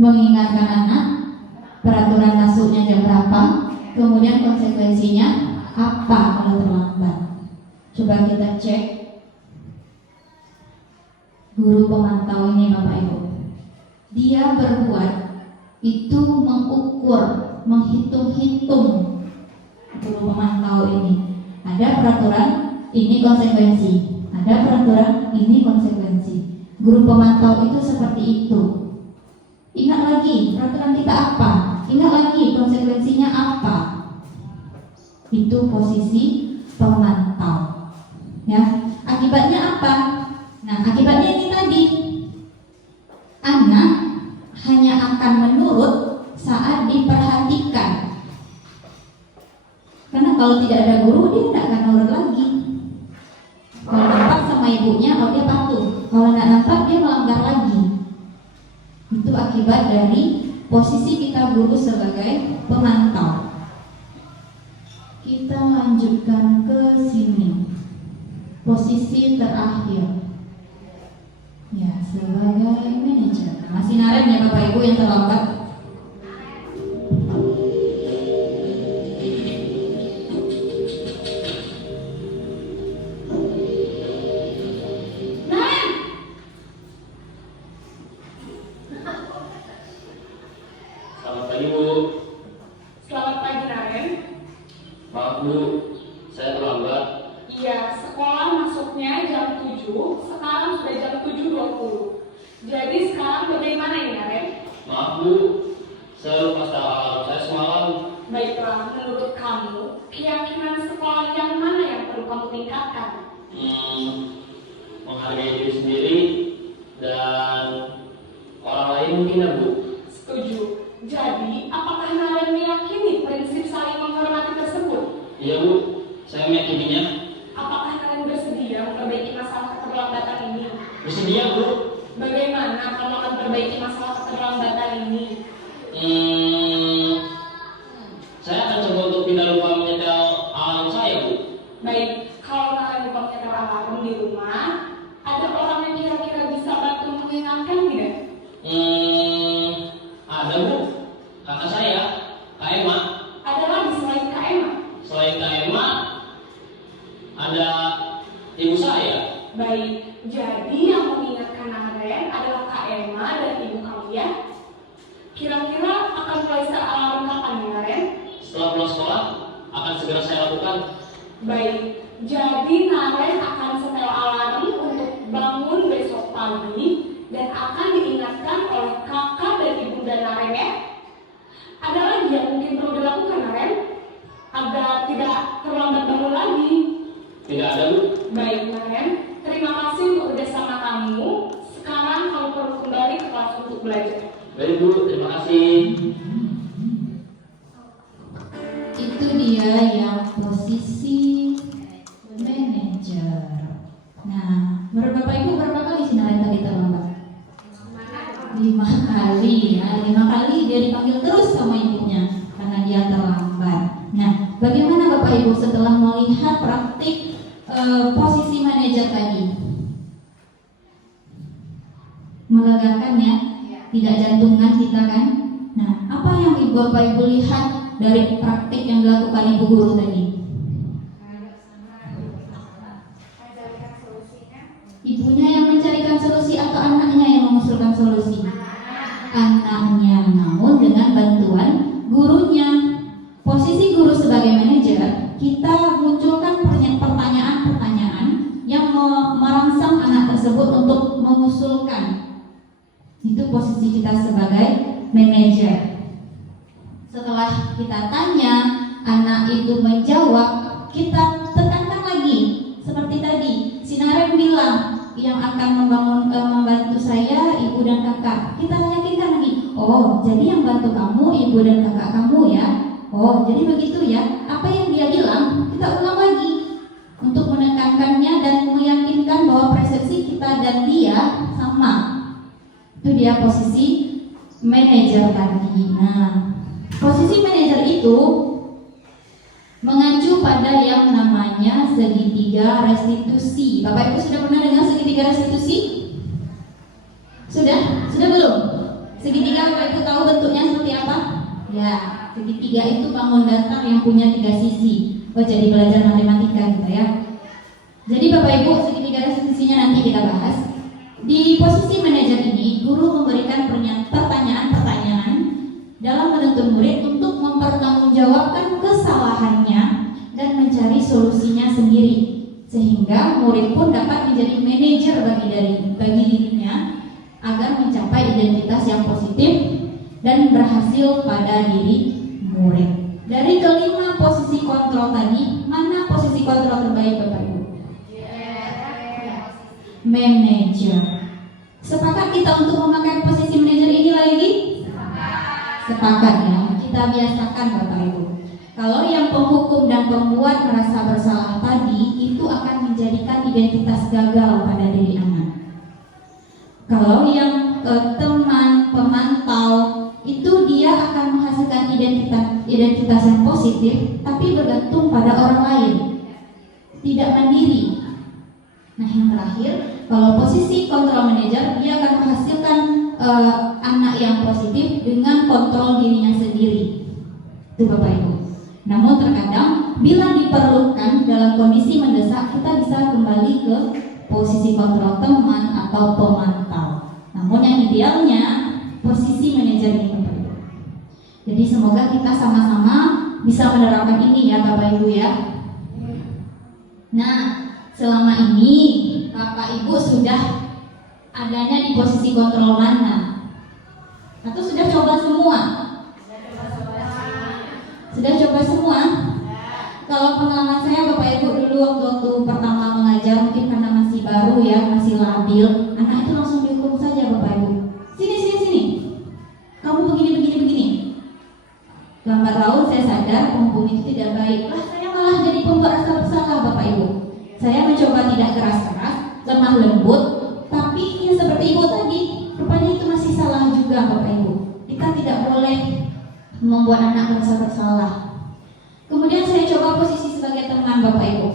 Mengingatkan anak peraturan masuknya jam berapa, kemudian konsekuensinya apa kalau terlambat. Coba kita cek guru pemantau ini Bapak Ibu. Dia berbuat itu mengukur, menghitung-hitung. Guru pemantau ini ada peraturan, ini konsekuensi. Ada peraturan, ini konsekuensi. Guru pemantau itu seperti itu. Ingat lagi peraturan kita apa, ingat lagi konsekuensinya apa. Itu posisi pemantau. Ya, akibatnya apa? Nah, akibatnya ini tadi, anak hanya akan menurut saat diperhatikan. Karena kalau tidak ada guru, dia tidak akan nurut lagi. Kalau nampak sama ibunya, oh dia patuh. Kalau tidak nampak, dia melanggar lagi. Itu akibat dari posisi kita guru sebagai pemantau. Kita lanjutkan ke sini. Posisi terakhir. Ya, sebagai manajer. Masih Naren ya Bapak Ibu yang terlambat. Selamat pagi Bu. Selamat pagi Naren. Maaf Bu, saya terlambat. Iya, sekolah masuknya jam 7, sekarang sudah jam 7.20. Jadi sekarang bagaimana ini Naren? Maaf Bu, saya lupa setel alarm saya semalam. keyakinan sekolah yang mana yang perlu kamu tingkatkan? Menghargai diri sendiri dan orang lain mungkin ya Bu. Setuju. Jadi, apakah Naren meyakini prinsip saling menghormati tersebut? Iya Bu, saya meyakininya. Apakah Naren bersedia memperbaiki masalah keterlambatan ini? Bersedia Bu. Bagaimana kamu akan perbaiki masalah keterlambatan ini? Saya akan coba untuk tidak lupa menyetel alarm saya Bu. Baik, kalau Naren lupa menyetel alarm di rumah, ada orang yang kira-kira bisa bantu mengingatkan tidak? Ada Bu, kakak saya, Kak Emma. Ada lagi selain Kak Emma? Selain Kak Emma, ada ibu saya. Baik, jadi yang mengingatkan Naren adalah Kak Emma dan ibu kamu ya? Kira-kira akan mulai set alarm kapan nih Naren? Setelah pulang sekolah, akan segera saya lakukan. Baik, jadi Naren akan setel alarm untuk bangun besok pagi dan akan diingatkan oleh kakak dan ibunda Naren ya. Ada lagi yang mungkin perlu dilakukan Naren agar tidak terlambat bangun lagi? Tidak ada Bu. Baik Naren, terima kasih untuk kerjasama kamu. Sekarang kamu perlu kembali ke kelas untuk belajar. Baik Bu, terima kasih. Itu dia yang posisi manajer. Nah, menurut Bapak Ibu berapa kali si Naren tadi terlambat? 5 kali ya, 5 kali dia dipanggil terus sama ibunya karena dia terlambat. Nah, bagaimana Bapak Ibu setelah melihat praktik posisi manajer tadi? Melegakan ya, tidak jantungan kita kan? Nah, apa yang Bapak Ibu lihat dari praktik yang dilakukan Ibu Guru tadi? Ibunya yang mencarikan solusi atau anaknya yang mengusulkan solusi? Anaknya, namun dengan bantuan gurunya. Posisi guru sebagai manajer, kita munculkan pertanyaan-pertanyaan yang merangsang anak tersebut untuk mengusulkan. Itu posisi kita sebagai manajer. Setelah kita tanya, anak itu menjawab, kita tekankan lagi. Seperti tadi, si Naren bilang, yang akan membantu saya ibu dan kakak. Kita yakinkan lagi, oh jadi yang bantu kamu ibu dan kakak kamu ya. Oh jadi begitu ya. Apa yang dia bilang kita ulang lagi untuk menekankannya dan meyakinkan bahwa persepsi kita dan dia sama. Itu dia posisi manajer tadi. Nah, posisi manajer itu mengacu pada yang namanya segitiga restitusi. Bapak Ibu sudah pernah dengar segitiga restitusi? Sudah? Sudah belum? Segitiga Bapak Ibu tahu bentuknya seperti apa? Ya, segitiga itu bangun datar yang punya 3 sisi. Oh, jadi belajar matematika gitu ya. Jadi Bapak Ibu, segitiga restitusinya nanti kita bahas. Di posisi manajer ini, guru memberikan pertanyaan-pertanyaan dalam menuntun murid untuk mempertanggungjawabkan kesalahannya dan mencari solusinya sendiri, sehingga murid pun dapat menjadi manajer bagi dirinya agar mencapai identitas yang positif dan berhasil pada diri murid. Dari kelima posisi kontrol tadi, mana posisi kontrol terbaik Bapak Ibu? Manajer. Sepakat kita untuk memakai posisi manajer ini lagi? Sepakat ya, kita biasakan Bapak Ibu. Kalau yang penghukum dan pembuat merasa bersalah tadi, itu akan menjadikan identitas gagal pada diri anak. Kalau yang teman, pemantau, itu dia akan menghasilkan identitas yang positif, tapi bergantung pada orang lain, tidak mandiri. Nah yang terakhir, kalau posisi kontrol manajer, dia akan menghasilkan anak yang positif dengan kontrol dirinya sendiri. Itu Bapak Ibu. Namun terkadang bila diperlukan dalam kondisi mendesak, kita bisa kembali ke posisi kontrol teman atau pemantau. Namun yang idealnya posisi manajer ini Bapak Ibu. Jadi semoga kita sama-sama bisa menerapkan ini ya Bapak Ibu ya. Nah, selama ini Bapak Ibu sudah adanya di posisi kontrol mana? Atau sudah coba semua? Sudah coba semua? Kalau pengalaman saya Bapak Ibu dulu waktu pertama mengajar, mungkin karena masih baru ya, masih labil, anak itu langsung dihukum saja Bapak Ibu. Sini, kamu begini. Lambat laun saya sadar penghukum itu tidak baik. Saya malah jadi pembuat rasa bersalah Bapak Ibu. Saya mencoba tidak keras-keras, lemah lembut, tapi ya seperti Ibu tadi, rupanya itu masih salah juga Bapak Ibu. Kita tidak boleh membuat anak merasa bersalah. Kemudian saya coba posisi sebagai teman Bapak Ibu.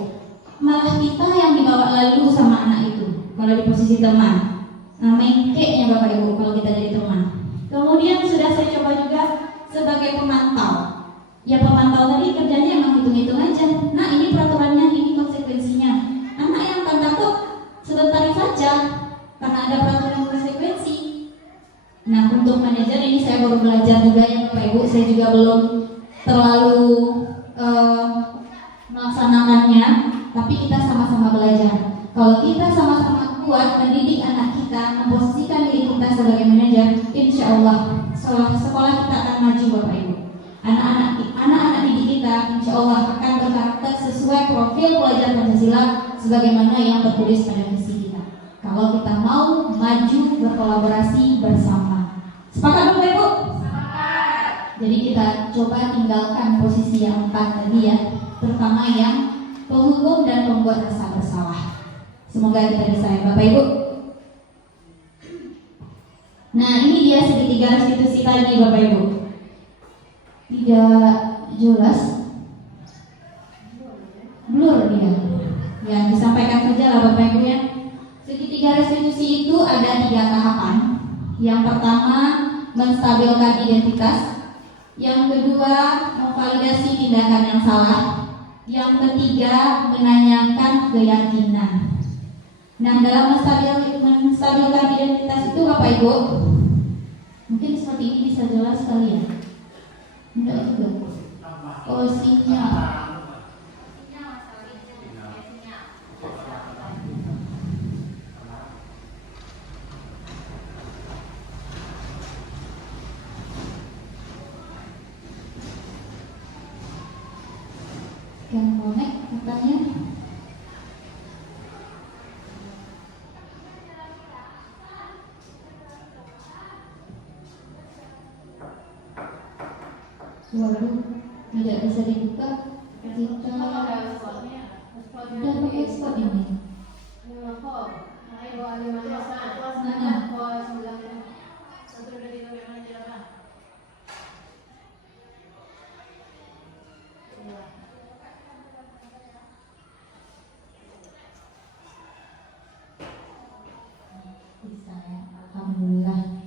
Malah kita yang dibawa lalu sama anak itu kalau di posisi teman. Nah, mengkeknya Bapak Ibu kalau kita jadi teman. Kemudian sudah saya coba juga sebagai pemantau. Ya pemantau tadi kerjanya emang hitung-hitung aja. Nah ini peraturannya, ini konsekuensinya. Anak yang akan takut sebentar saja karena ada peraturan konsekuensi. Nah untuk manajer ini saya baru belajar juga ya Bapak Ibu. Saya juga belum terlalu melaksanakannya, tapi kita sama-sama belajar. Kalau kita sama-sama kuat mendidik anak kita, memposisikan diri kita sebagai manajer, insya Allah sekolah kita akan maju Bapak Ibu. Anak-anak didik kita insya Allah akan berkarakter sesuai profil pelajar Pancasila sebagaimana yang tertulis pada visi kita. Kalau kita mau maju berkolaborasi bersama. Sepakat Bapak Ibu? Sepakat. Jadi kita coba tinggalkan posisi yang 4 tadi ya, terutama yang penghukum dan pembuat rasa bersalah. Semoga kita bisa ya Bapak Ibu. Nah ini dia segitiga restitusi tadi Bapak Ibu. Tidak jelas, blur dia. Ya disampaikan saja lah Bapak Ibu ya. Segitiga restitusi itu ada 3 tahapan. Yang pertama menstabilkan identitas. Yang kedua memvalidasi tindakan yang salah. Yang ketiga menanyakan keyakinan. Nah dalam menstabilkan identitas itu Bapak Ibu, mungkin seperti ini bisa jelas sekali ya. Enggak juga. Oh sinyal. Yang bonek katanya. Waduh, tidak bisa dibuka. Kita udah pakai spot ini. Bisa ya, alhamdulillah.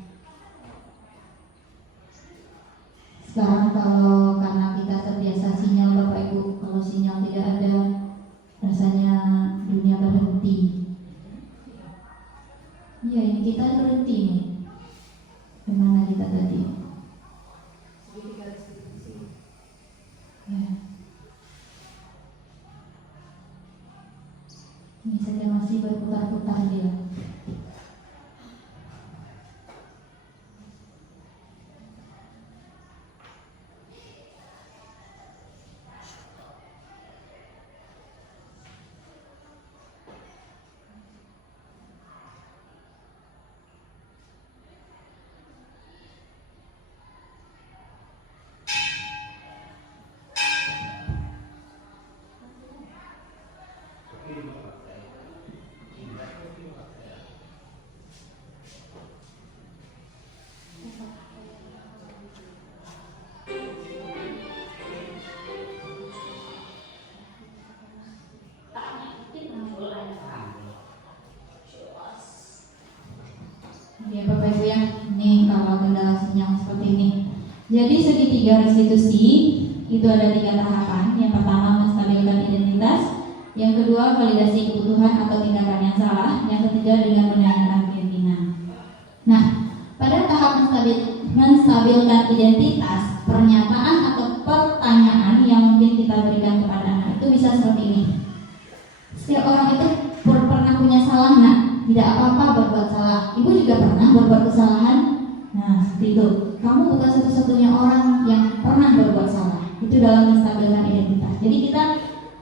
Sekarang kalau karena kita terbiasa sinyal Bapak Ibu, kalau sinyal tidak ada, rasanya dunia berhenti. Iya, ini kita berhenti nih. Gimana kita tadi? Ya. Ini saja masih berputar-putar dia. Ya Bapak Ibu ya, ini kalau kendala sinyal seperti ini. Jadi segitiga restitusi itu ada 3 tahapan. Yang pertama menstabilkan identitas, yang kedua validasi kebutuhan atau tindakan yang salah, yang ketiga dengan menanyakan keyakinan. Nah, pada tahap menstabilkan identitas, pernyataan atau pertanyaan yang mungkin kita berikan kepada anak itu bisa seperti ini. Setiap orang itu pernah punya salah, nak. Tidak apa-apa berbuat salah. Ibu juga pernah berbuat kesalahan. Nah, seperti itu. Kamu bukan satu-satunya orang yang pernah berbuat salah. Itu dalam menstabilkan identitas. Jadi kita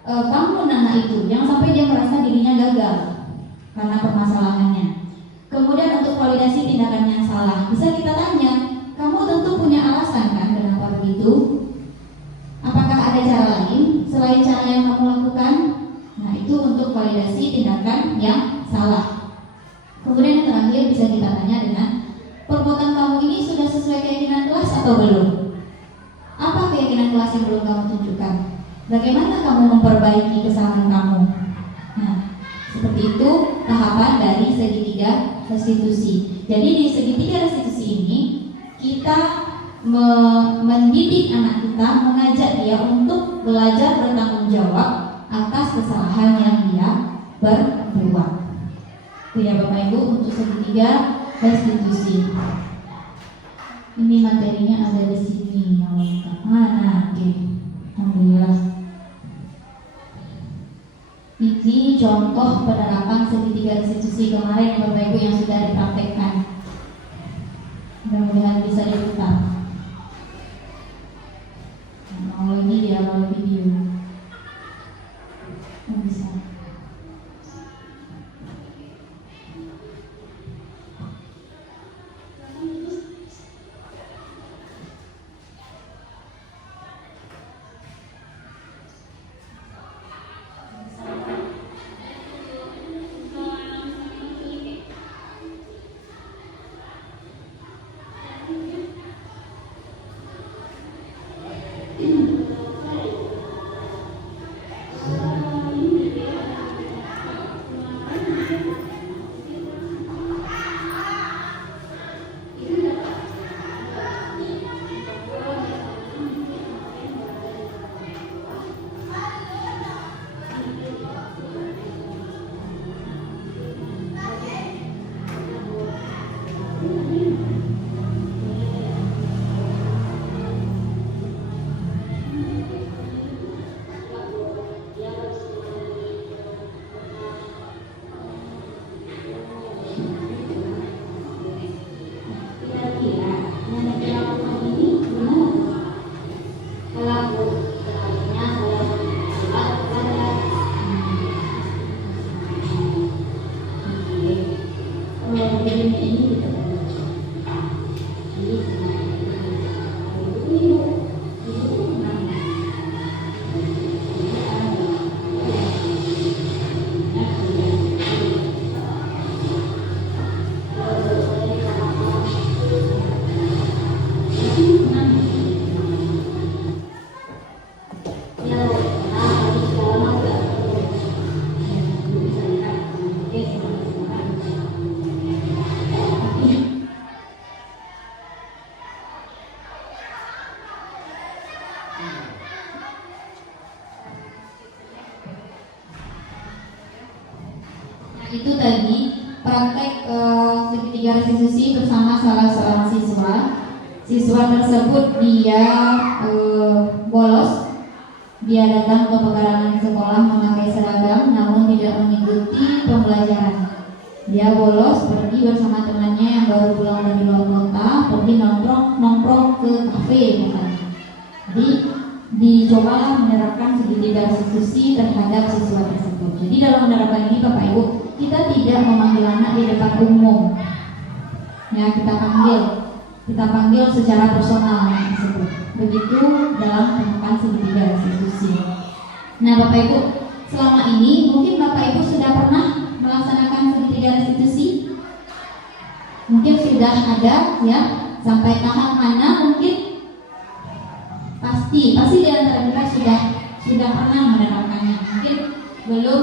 bangun anak itu, jangan sampai dia merasa dirinya gagal karena permasalahannya. Kemudian untuk validasi tindakan yang salah, bisa kita tanya, kamu tentu punya alasan kan kenapa begitu? Apakah ada cara lain selain cara yang kamu lakukan? Nah, itu untuk validasi tindakan yang salah. Kemudian yang terakhir bisa kita tanya dengan, perbuatan kamu ini sudah sesuai keyakinan kelas atau belum? Apa keyakinan kelas yang belum kamu tunjukkan? Bagaimana kamu memperbaiki kesalahan kamu? Nah, seperti itu tahapan dari segitiga restitusi. Jadi di segitiga restitusi ini kita mendidik anak kita, mengajak dia untuk belajar bertanggung jawab atas kesalahan yang dia berbuat. Itu ya Bapak Ibu untuk segitiga restitusi. Ini materinya ada di sini yang lengkap. Nah, oke. Alhamdulillah. Ini contoh penerapan segitiga restitusi kemarin Bapak Ibu yang sudah dipraktekkan. Mudah-mudahan bisa diputar. Nah, ini di awal video. Bisa. Itu tadi praktek segitiga restitusi bersama salah seorang siswa. Siswa tersebut dia bolos. Dia datang ke pekarangan sekolah memakai seragam namun tidak mengikuti pembelajaran. Dia bolos pergi bersama temannya yang baru pulang dari luar kota, pergi nongkrong ke kafe misalnya. Jadi dicobalah menerapkan segitiga restitusi terhadap siswa tersebut. Jadi dalam menerapkan ini Bapak Ibu, kita tidak memanggil anak di depan umum. Ya, kita panggil secara personal anak tersebut. Begitu dalam menemukan segitiga restitusi. Nah, Bapak Ibu, selama ini mungkin Bapak Ibu sudah pernah melaksanakan segitiga restitusi. Mungkin sudah ada ya, sampai tahap mana mungkin pasti di antara kita sudah pernah menerapkannya. Mungkin belum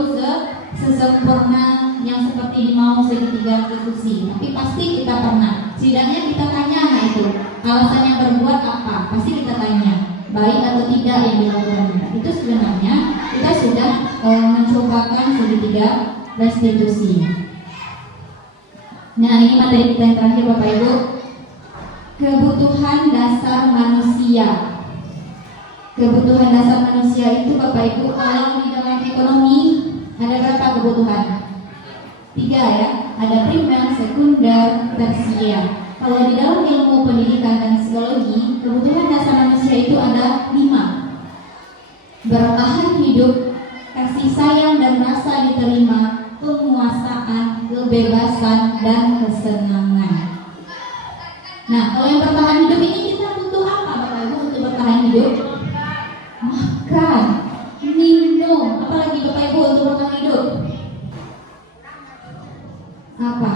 sesempurna yang seperti dimau segitiga restitusi, tapi pasti kita pernah. Setidaknya kita tanya anak itu alasan yang berbuat apa, pasti kita tanya baik atau tidak yang dilakukan. Itu sebenarnya kita sudah mencobakan segitiga restitusi. Nah, ini materi kita yang terakhir Bapak Ibu, kebutuhan dasar manusia. Kebutuhan dasar manusia itu Bapak Ibu, kalau di dalam ekonomi ada berapa kebutuhan? 3 ya, ada primer, sekunder, tersier. Kalau di dalam ilmu pendidikan dan psikologi, kebutuhan dasar manusia itu ada 5. Bertahan hidup, kasih sayang dan rasa diterima, penguasaan, kebebasan, dan kesenangan. Nah, kalau yang bertahan hidup ini kita butuh apa Bapak Ibu untuk bertahan hidup? Makan, minum, apalagi Bapak Ibu untuk bertahan hidup? Apa?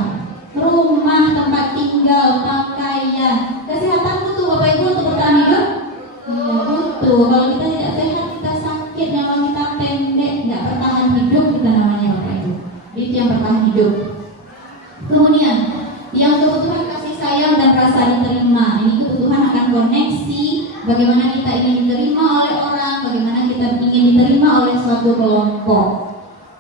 Rumah, tempat tinggal, pakaian, kesehatan butuh Bapak Ibu untuk bertahan hidup? Iya butuh. Kalau kita tidak sehat, kita sakit, nyawa kita pendek, tidak bertahan hidup kita namanya Bapak Ibu. Itu yang bertahan hidup. Kemudian yang kebutuhan kasih sayang dan rasa diterima. Ini kebutuhan akan koneksi, bagaimana kita ingin diterima oleh orang, bagaimana kita ingin diterima oleh suatu kelompok.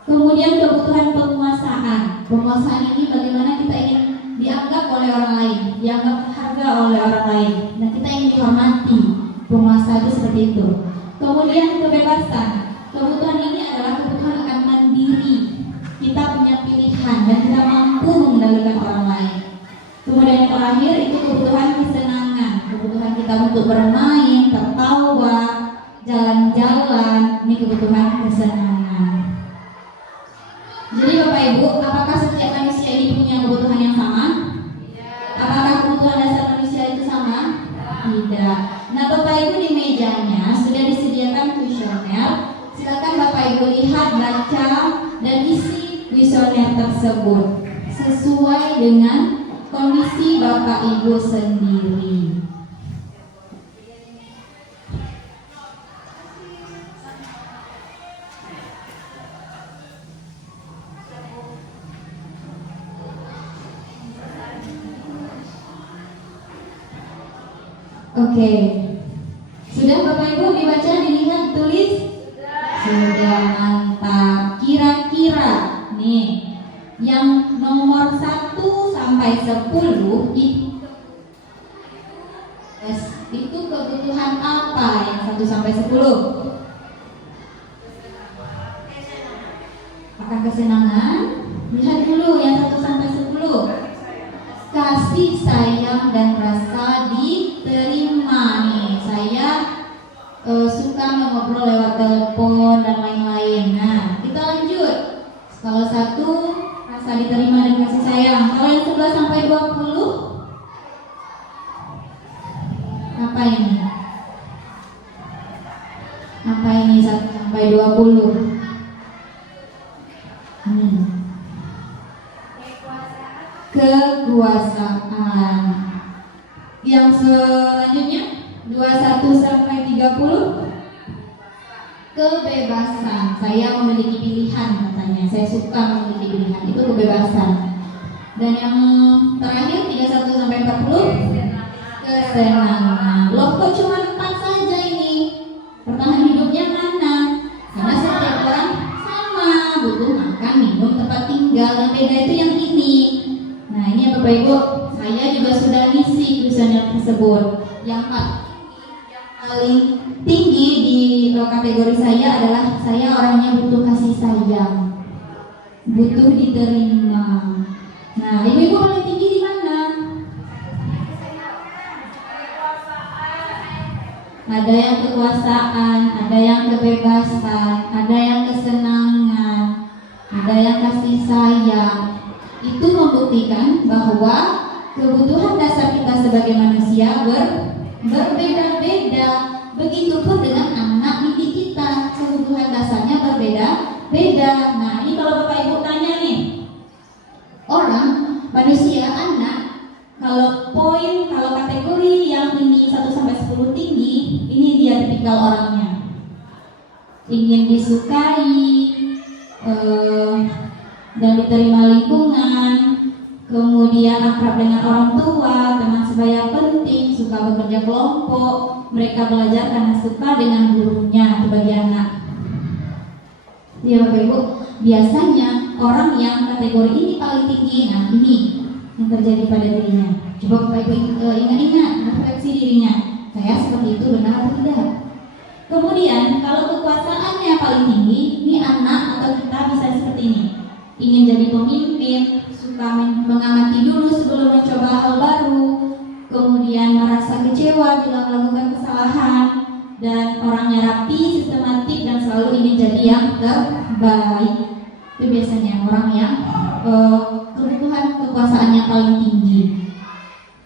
Kemudian kebutuhan penguasaan. Penguasaan ini bagaimana kita ingin dianggap oleh orang lain, dianggap harga oleh orang lain, dan kita ingin dihormati. Penguasa itu seperti itu. Kemudian kebebasan. Kebutuhan ini adalah kebutuhan akan mandiri. Kita punya pilihan dan kita mampu mengendalikan orang lain. Kemudian yang terakhir itu kebutuhan kesenangan. Kebutuhan kita untuk bermain, tertawa, jalan-jalan. Ini kebutuhan kesenangan. Jadi Bapak Ibu, apakah setiap manusia ini punya kebutuhan yang sama? Apakah kebutuhan dasar manusia itu sama? Tidak. Nah Bapak Ibu, di mejanya sudah disediakan kuesioner. Silakan Bapak Ibu lihat, baca, dan isi kuesioner tersebut sesuai dengan kondisi Bapak Ibu sendiri. Oke, sudah Bapak Ibu dibaca, dilihat, tulis? Sudah, mantap. Kira-kira nih yang nomor 1 sampai 10 itu kebutuhan apa yang 1 sampai 10? Apakah kesenangan? Lihat dulu yang 1 sampai 10. Kasih sayang dan rasa diterima. Nih, saya suka ngobrol lewat telepon dan lain-lain. Nah, kita lanjut. Kalau 1 rasa diterima dan kasih sayang. Kalau yang 11 sampai 20 apa ini? Apa ini 1 sampai 20? Kekuasaan. Yang selanjutnya 21 sampai 30 kebebasan. Saya memiliki pilihan katanya. Saya suka memiliki pilihan. Itu kebebasan. Dan yang terakhir 31 sampai 40 kesenangan. Loh kok cuma 4 saja ini? Bertahan hidupnya mana? Karena setiap orang sama, butuh makan, minum, tempat tinggal. Yang beda itu yang ini. Nah ini ya Bapak Ibu, saya juga sudah ngisi kuesioner tersebut. Yang paling tinggi di kategori saya adalah saya orangnya butuh kasih sayang, butuh diterima. Nah ibu-ibu paling tinggi di mana? Ada yang kekuasaan, ada yang kebebasan, ada yang kesenangan, ada yang kasih sayang. Itu membuktikan bahwa kebutuhan dasar kita sebagai manusia berbeda-beda. Begitupun dengan anak didik kita, kebutuhan dasarnya berbeda-beda. Nah ini kalau Bapak Ibu tanya nih, orang, manusia, anak, kalau kategori yang ini 1 sampai 10 tinggi, ini dia tipikal orangnya. Ingin disukai, dan diterima lingkungan, kemudian akrab dengan orang tua, teman sebaya penting, suka bekerja kelompok, mereka belajar karena suka dengan gurunya. Itu bagi anak. Ya Bapak Ibu, biasanya orang yang kategori ini paling tinggi. Nah ini yang terjadi pada dirinya. Coba Bapak Ibu ingat-ingat, refleksi dirinya. Saya seperti itu benar atau tidak? Kemudian kalau kekuasaannya paling tinggi, ini anak atau kita bisa seperti ini. Ingin jadi pemimpin, suka mengamati dulu sebelum mencoba hal baru, kemudian merasa kecewa bila melakukan kesalahan, dan orangnya rapi, sistematik, dan selalu ingin jadi yang terbaik. Itu biasanya orang yang kebutuhan kekuasaannya paling tinggi.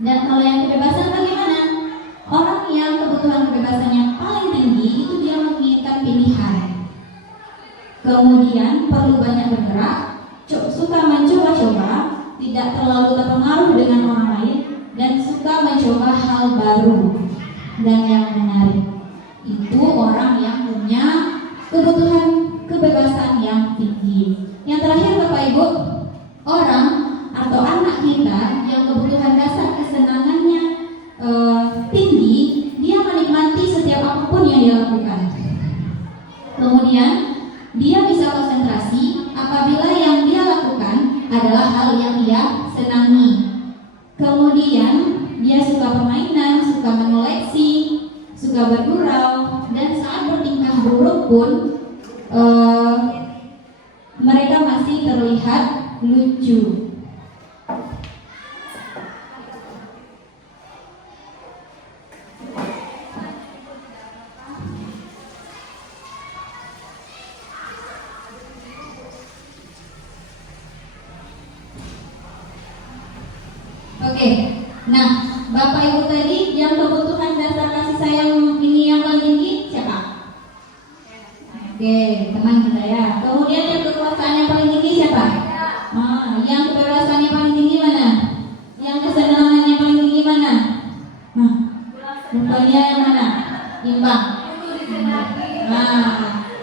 Dan kalau yang kebebasan bagaimana? Orang yang kebutuhan kebebasannya paling tinggi itu dia menginginkan pilihan. Kemudian perlu banyak bergerak, suka mencoba-coba, tidak terlalu terpengaruh dengan orang lain, dan suka mencoba hal baru. Dan yang menarik itu orang yang punya kebutuhan kebebasan yang tinggi. Yang terakhir Bapak Ibu, orang atau anak kita yang kebutuhan dasar kesenangannya tinggi, dia menikmati setiap apapun yang dia lakukan. Kemudian dia bisa konsentrasi apabila yang dia lakukan adalah hal yang dia senangi. Kemudian dia suka permainan, suka mengoleksi, suka bergurau, dan saat bertingkah buruk pun mereka masih terlihat lucu. Oke, nah Bapak Ibu tadi yang kebutuhan dasar kasih sayang ini yang paling tinggi siapa? Oke, teman kita ya. Kemudian yang kekuasaan yang paling tinggi siapa? Yang kebebasan yang paling tinggi mana? Yang kesenangan yang paling tinggi mana? Rupanya yang mana? Imbang.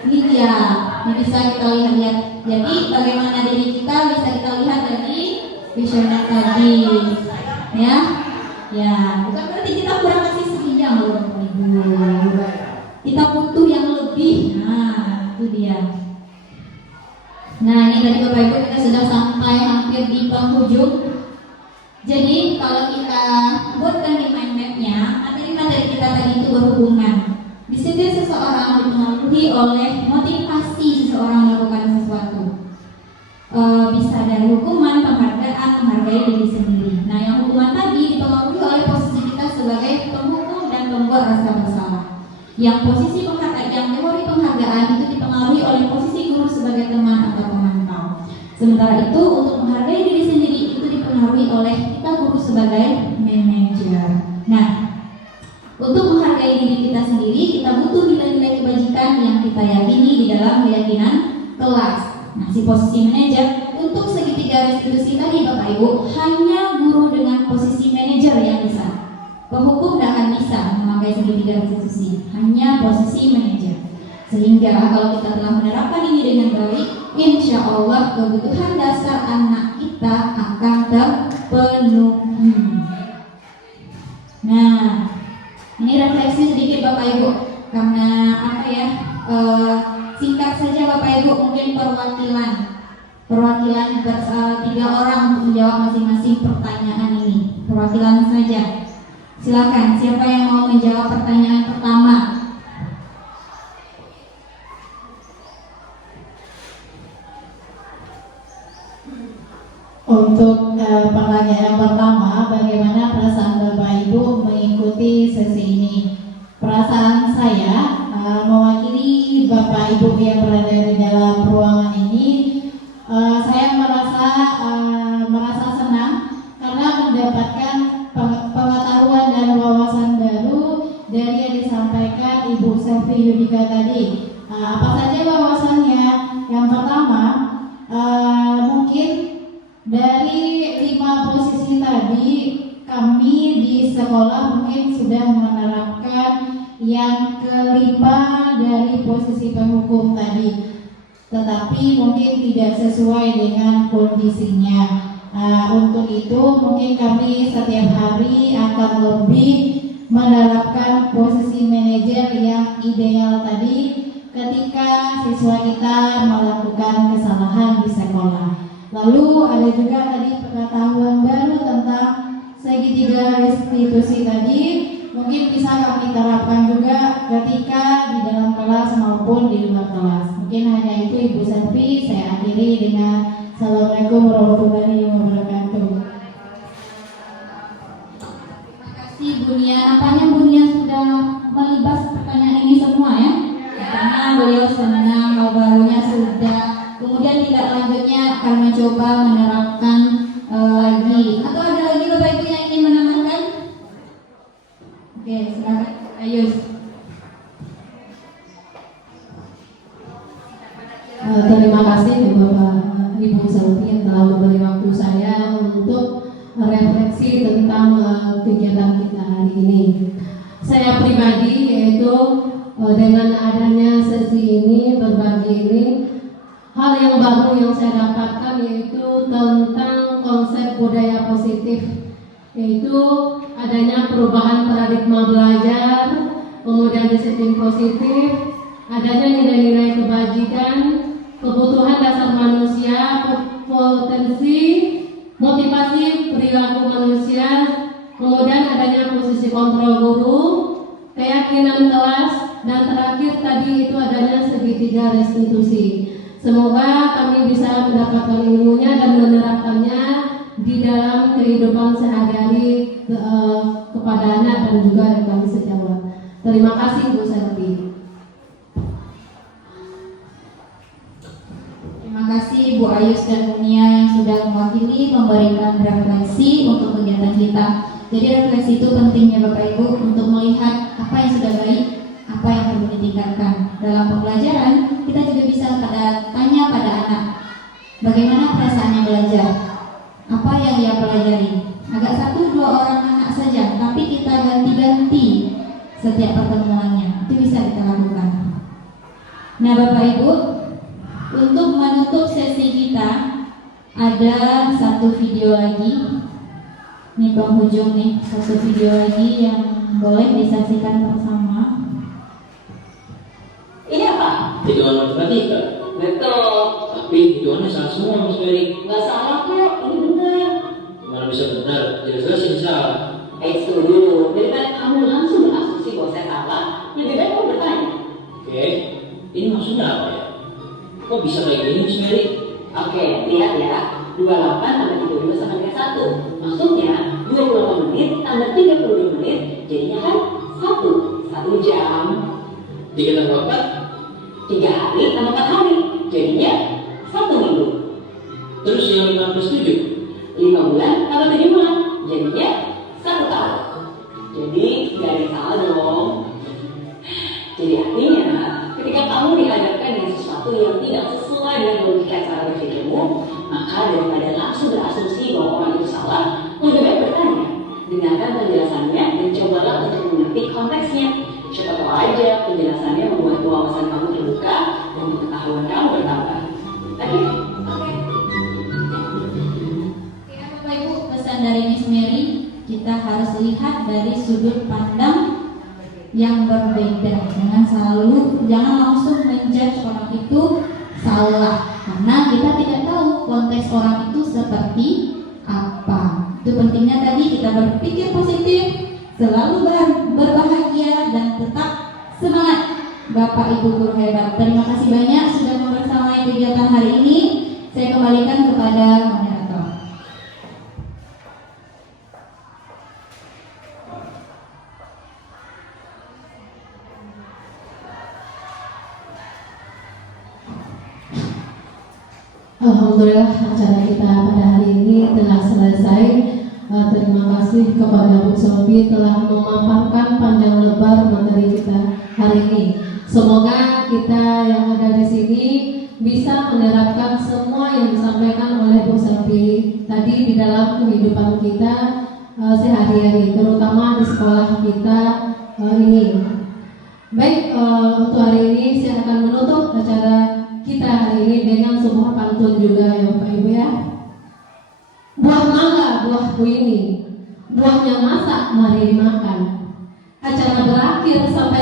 Ini dia. Ini bisa kita lihat. Jadi bagaimana diri kita bisa kita lihat dari visioner tadi. Ya, bukan berarti kita kurang kasih sayang loh, Ibu. Kita butuh yang lebih. Nah, itu dia. Nah, ini tadi Bapak Ibu kita sudah sampai hampir di penghujung. Jadi kalau kita buatkan di mind map-nya, materi-materi kita tadi itu berhubungan. Di sini seseorang dipengaruhi oleh motivasi seseorang melakukan sesuatu. Bisa dari hukuman, penghargaan, menghargai diri sendiri. Nah, yang hukuman tadi dipengaruhi oleh posisi kita sebagai penghukum dan pembuat rasa bersalah. Yang posisi penghargaan, yang teori penghargaan itu dipengaruhi oleh posisi guru sebagai teman atau pemantau. Sementara itu untuk menghargai diri sendiri itu dipengaruhi oleh kita guru sebagai manajer. Nah, untuk menghargai diri kita sendiri kita butuh nilai-nilai kebajikan yang kita yakini di dalam keyakinan kelas. Nah, si posisi manajer untuk segitiga restitusi tadi Bapak Ibu hanya guru dengan posisi manajer yang bisa. Penghukum tidak akan bisa memakai segitiga restitusi, hanya posisi manajer. Sehingga kalau kita telah menerapkan ini dengan baik, insya Allah kebutuhan dasar anak kita akan terpenuhi. Nah, ini refleksi sedikit Bapak Ibu, karena apa ya? Singkat saja Bapak Ibu, mungkin perwakilan 3 orang untuk menjawab masing-masing pertanyaan ini. Perwakilan saja. Silakan, siapa yang mau menjawab pertanyaan pertama? Untuk pertanyaan pertama, bagaimana perasaan Bapak Ibu mengikuti sesi ini? Perasaan saya mewakili Bapak Ibu yang berada di dalam ruangan ini, saya merasa senang karena mendapatkan pengetahuan dan wawasan baru dari yang disampaikan Ibu Selvi Yudika tadi. Apa saja wawasannya? Yang pertama, mungkin dari 5 posisi tadi kami di sekolah mungkin sudah menerapkan yang kelima dari posisi penghukum tadi, tetapi mungkin tidak sesuai dengan kondisinya. Untuk itu mungkin kami setiap hari akan lebih menerapkan posisi manajer yang ideal tadi ketika siswa kita melakukan kesalahan di sekolah. Lalu ada juga tadi pengetahuan baru tentang segitiga restitusi tadi, mungkin bisa kami terapkan juga ketika di dalam kelas maupun di luar kelas. Mungkin hanya itu Ibu Selvi, saya akhiri dengan Assalamualaikum warahmatullahi wabarakatuh. Terima kasih Bu Nia. Nampaknya Bu Nia sudah melibas pertanyaan ini beliau senang hal barunya sudah. Kemudian tidak lanjutnya akan mencoba menerapkan lagi. Atau ada lagi Bapak Ibu yang ingin menambahkan? Oke, silakan Ayus. Terima kasih Bapak Ibu Selvi yang telah memberi waktu saya untuk refleksi tentang kegiatan kita hari ini. Saya pribadi yaitu dengan adanya sesi ini, berbagi ini, hal yang baru yang saya dapatkan yaitu tentang konsep budaya positif, yaitu adanya perubahan paradigma belajar, kemudian disiplin positif, adanya nilai-nilai kebajikan, kebutuhan dasar manusia, potensi, motivasi perilaku manusia, kemudian adanya posisi kontrol guru, keyakinan kelas, dan terakhir tadi itu adanya segitiga restitusi. Semoga kami bisa mendapatkan ilmunya dan menerapkannya di dalam kehidupan sehari-hari kepada anak dan juga kami sejawat. Terima kasih Bu Selvi. Terima kasih Bu Ayus dan Bu Nia yang sudah mewakili memberikan refleksi untuk kegiatan kita. Jadi refleksi itu pentingnya Bapak Ibu untuk melihat apa yang sudah baik, apa yang perlu ditingkatkan. Dalam pembelajaran kita juga bisa tanya pada anak, bagaimana perasaannya belajar, apa yang dia pelajari. Agak 1-2 orang anak saja, tapi kita ganti-ganti setiap pertemuannya. Itu bisa kita lakukan. Nah Bapak Ibu, untuk menutup sesi kita ada satu video lagi. Ini penghujung nih, satu video lagi yang boleh disaksikan bersama. Ini apa? Hitungan matematika. Betul. Tapi hitungannya salah semua Mas Ferry. Nggak salah kok, ini benar. Gimana bisa benar? Jelas-jelas ini salah. Tunggu dulu. Daripada kamu langsung berasumsi bahwa saya salah, lebih baik kamu bertanya. Oke, ini maksudnya apa ya? Kok bisa kayak gini Mas Ferry? Oke, lihat ya. 28 tambah 32 sama dengan 1. Maksudnya 28 menit tambah 32 menit jadinya kan 1 jam. 3 tambah 4? 3 hari tambah 4 hari jadinya 1 minggu. Terus yang 5 plus 7? 5 bulan tambah 7 bulan jadinya 1 tahun. Jadi gak ada yang salah dong. Jadi artinya ketika kamu dihadapkan dengan sesuatu yang tidak sesuai dengan logika cara berpikirmu, maka daripada langsung berasumsi bahwa orang itu salah, lebih baik bertanya, dengarkan penjelasannya dan cobalah untuk mengerti konteksnya. Siapa tahu aja penjelasannya membuat wawasan kamu terbuka dan pengetahuan kamu bertambah. Oke? Ya Bapak Ibu, pesan dari Miss Mary, kita harus lihat dari sudut pandang yang berbeda. Jangan langsung menjudge orang itu salah, karena kita tidak tahu konteks orang itu seperti apa. Itu pentingnya tadi kita berpikir positif, selalu berbahagia dan tetap semangat. Bapak Ibu guru hebat, terima kasih banyak sudah membersamai kegiatan hari ini. Saya kembalikan kepada moderator. Alhamdulillah acara kita pada hari ini telah selesai. Terima kasih kepada Bu Selvi telah memaparkan panjang lebar materi kita hari ini. Semoga kita yang ada di sini bisa menerapkan semua yang disampaikan oleh Bu Selvi tadi di dalam kehidupan kita sehari-hari, terutama di sekolah kita ini. Baik, untuk hari ini saya akan menutup acara kita hari ini dengan sebuah pantun juga ya Bapak Ibu ya. Buah mangga, buahku ini, buahnya masak, mari dimakan. Acara berakhir sampai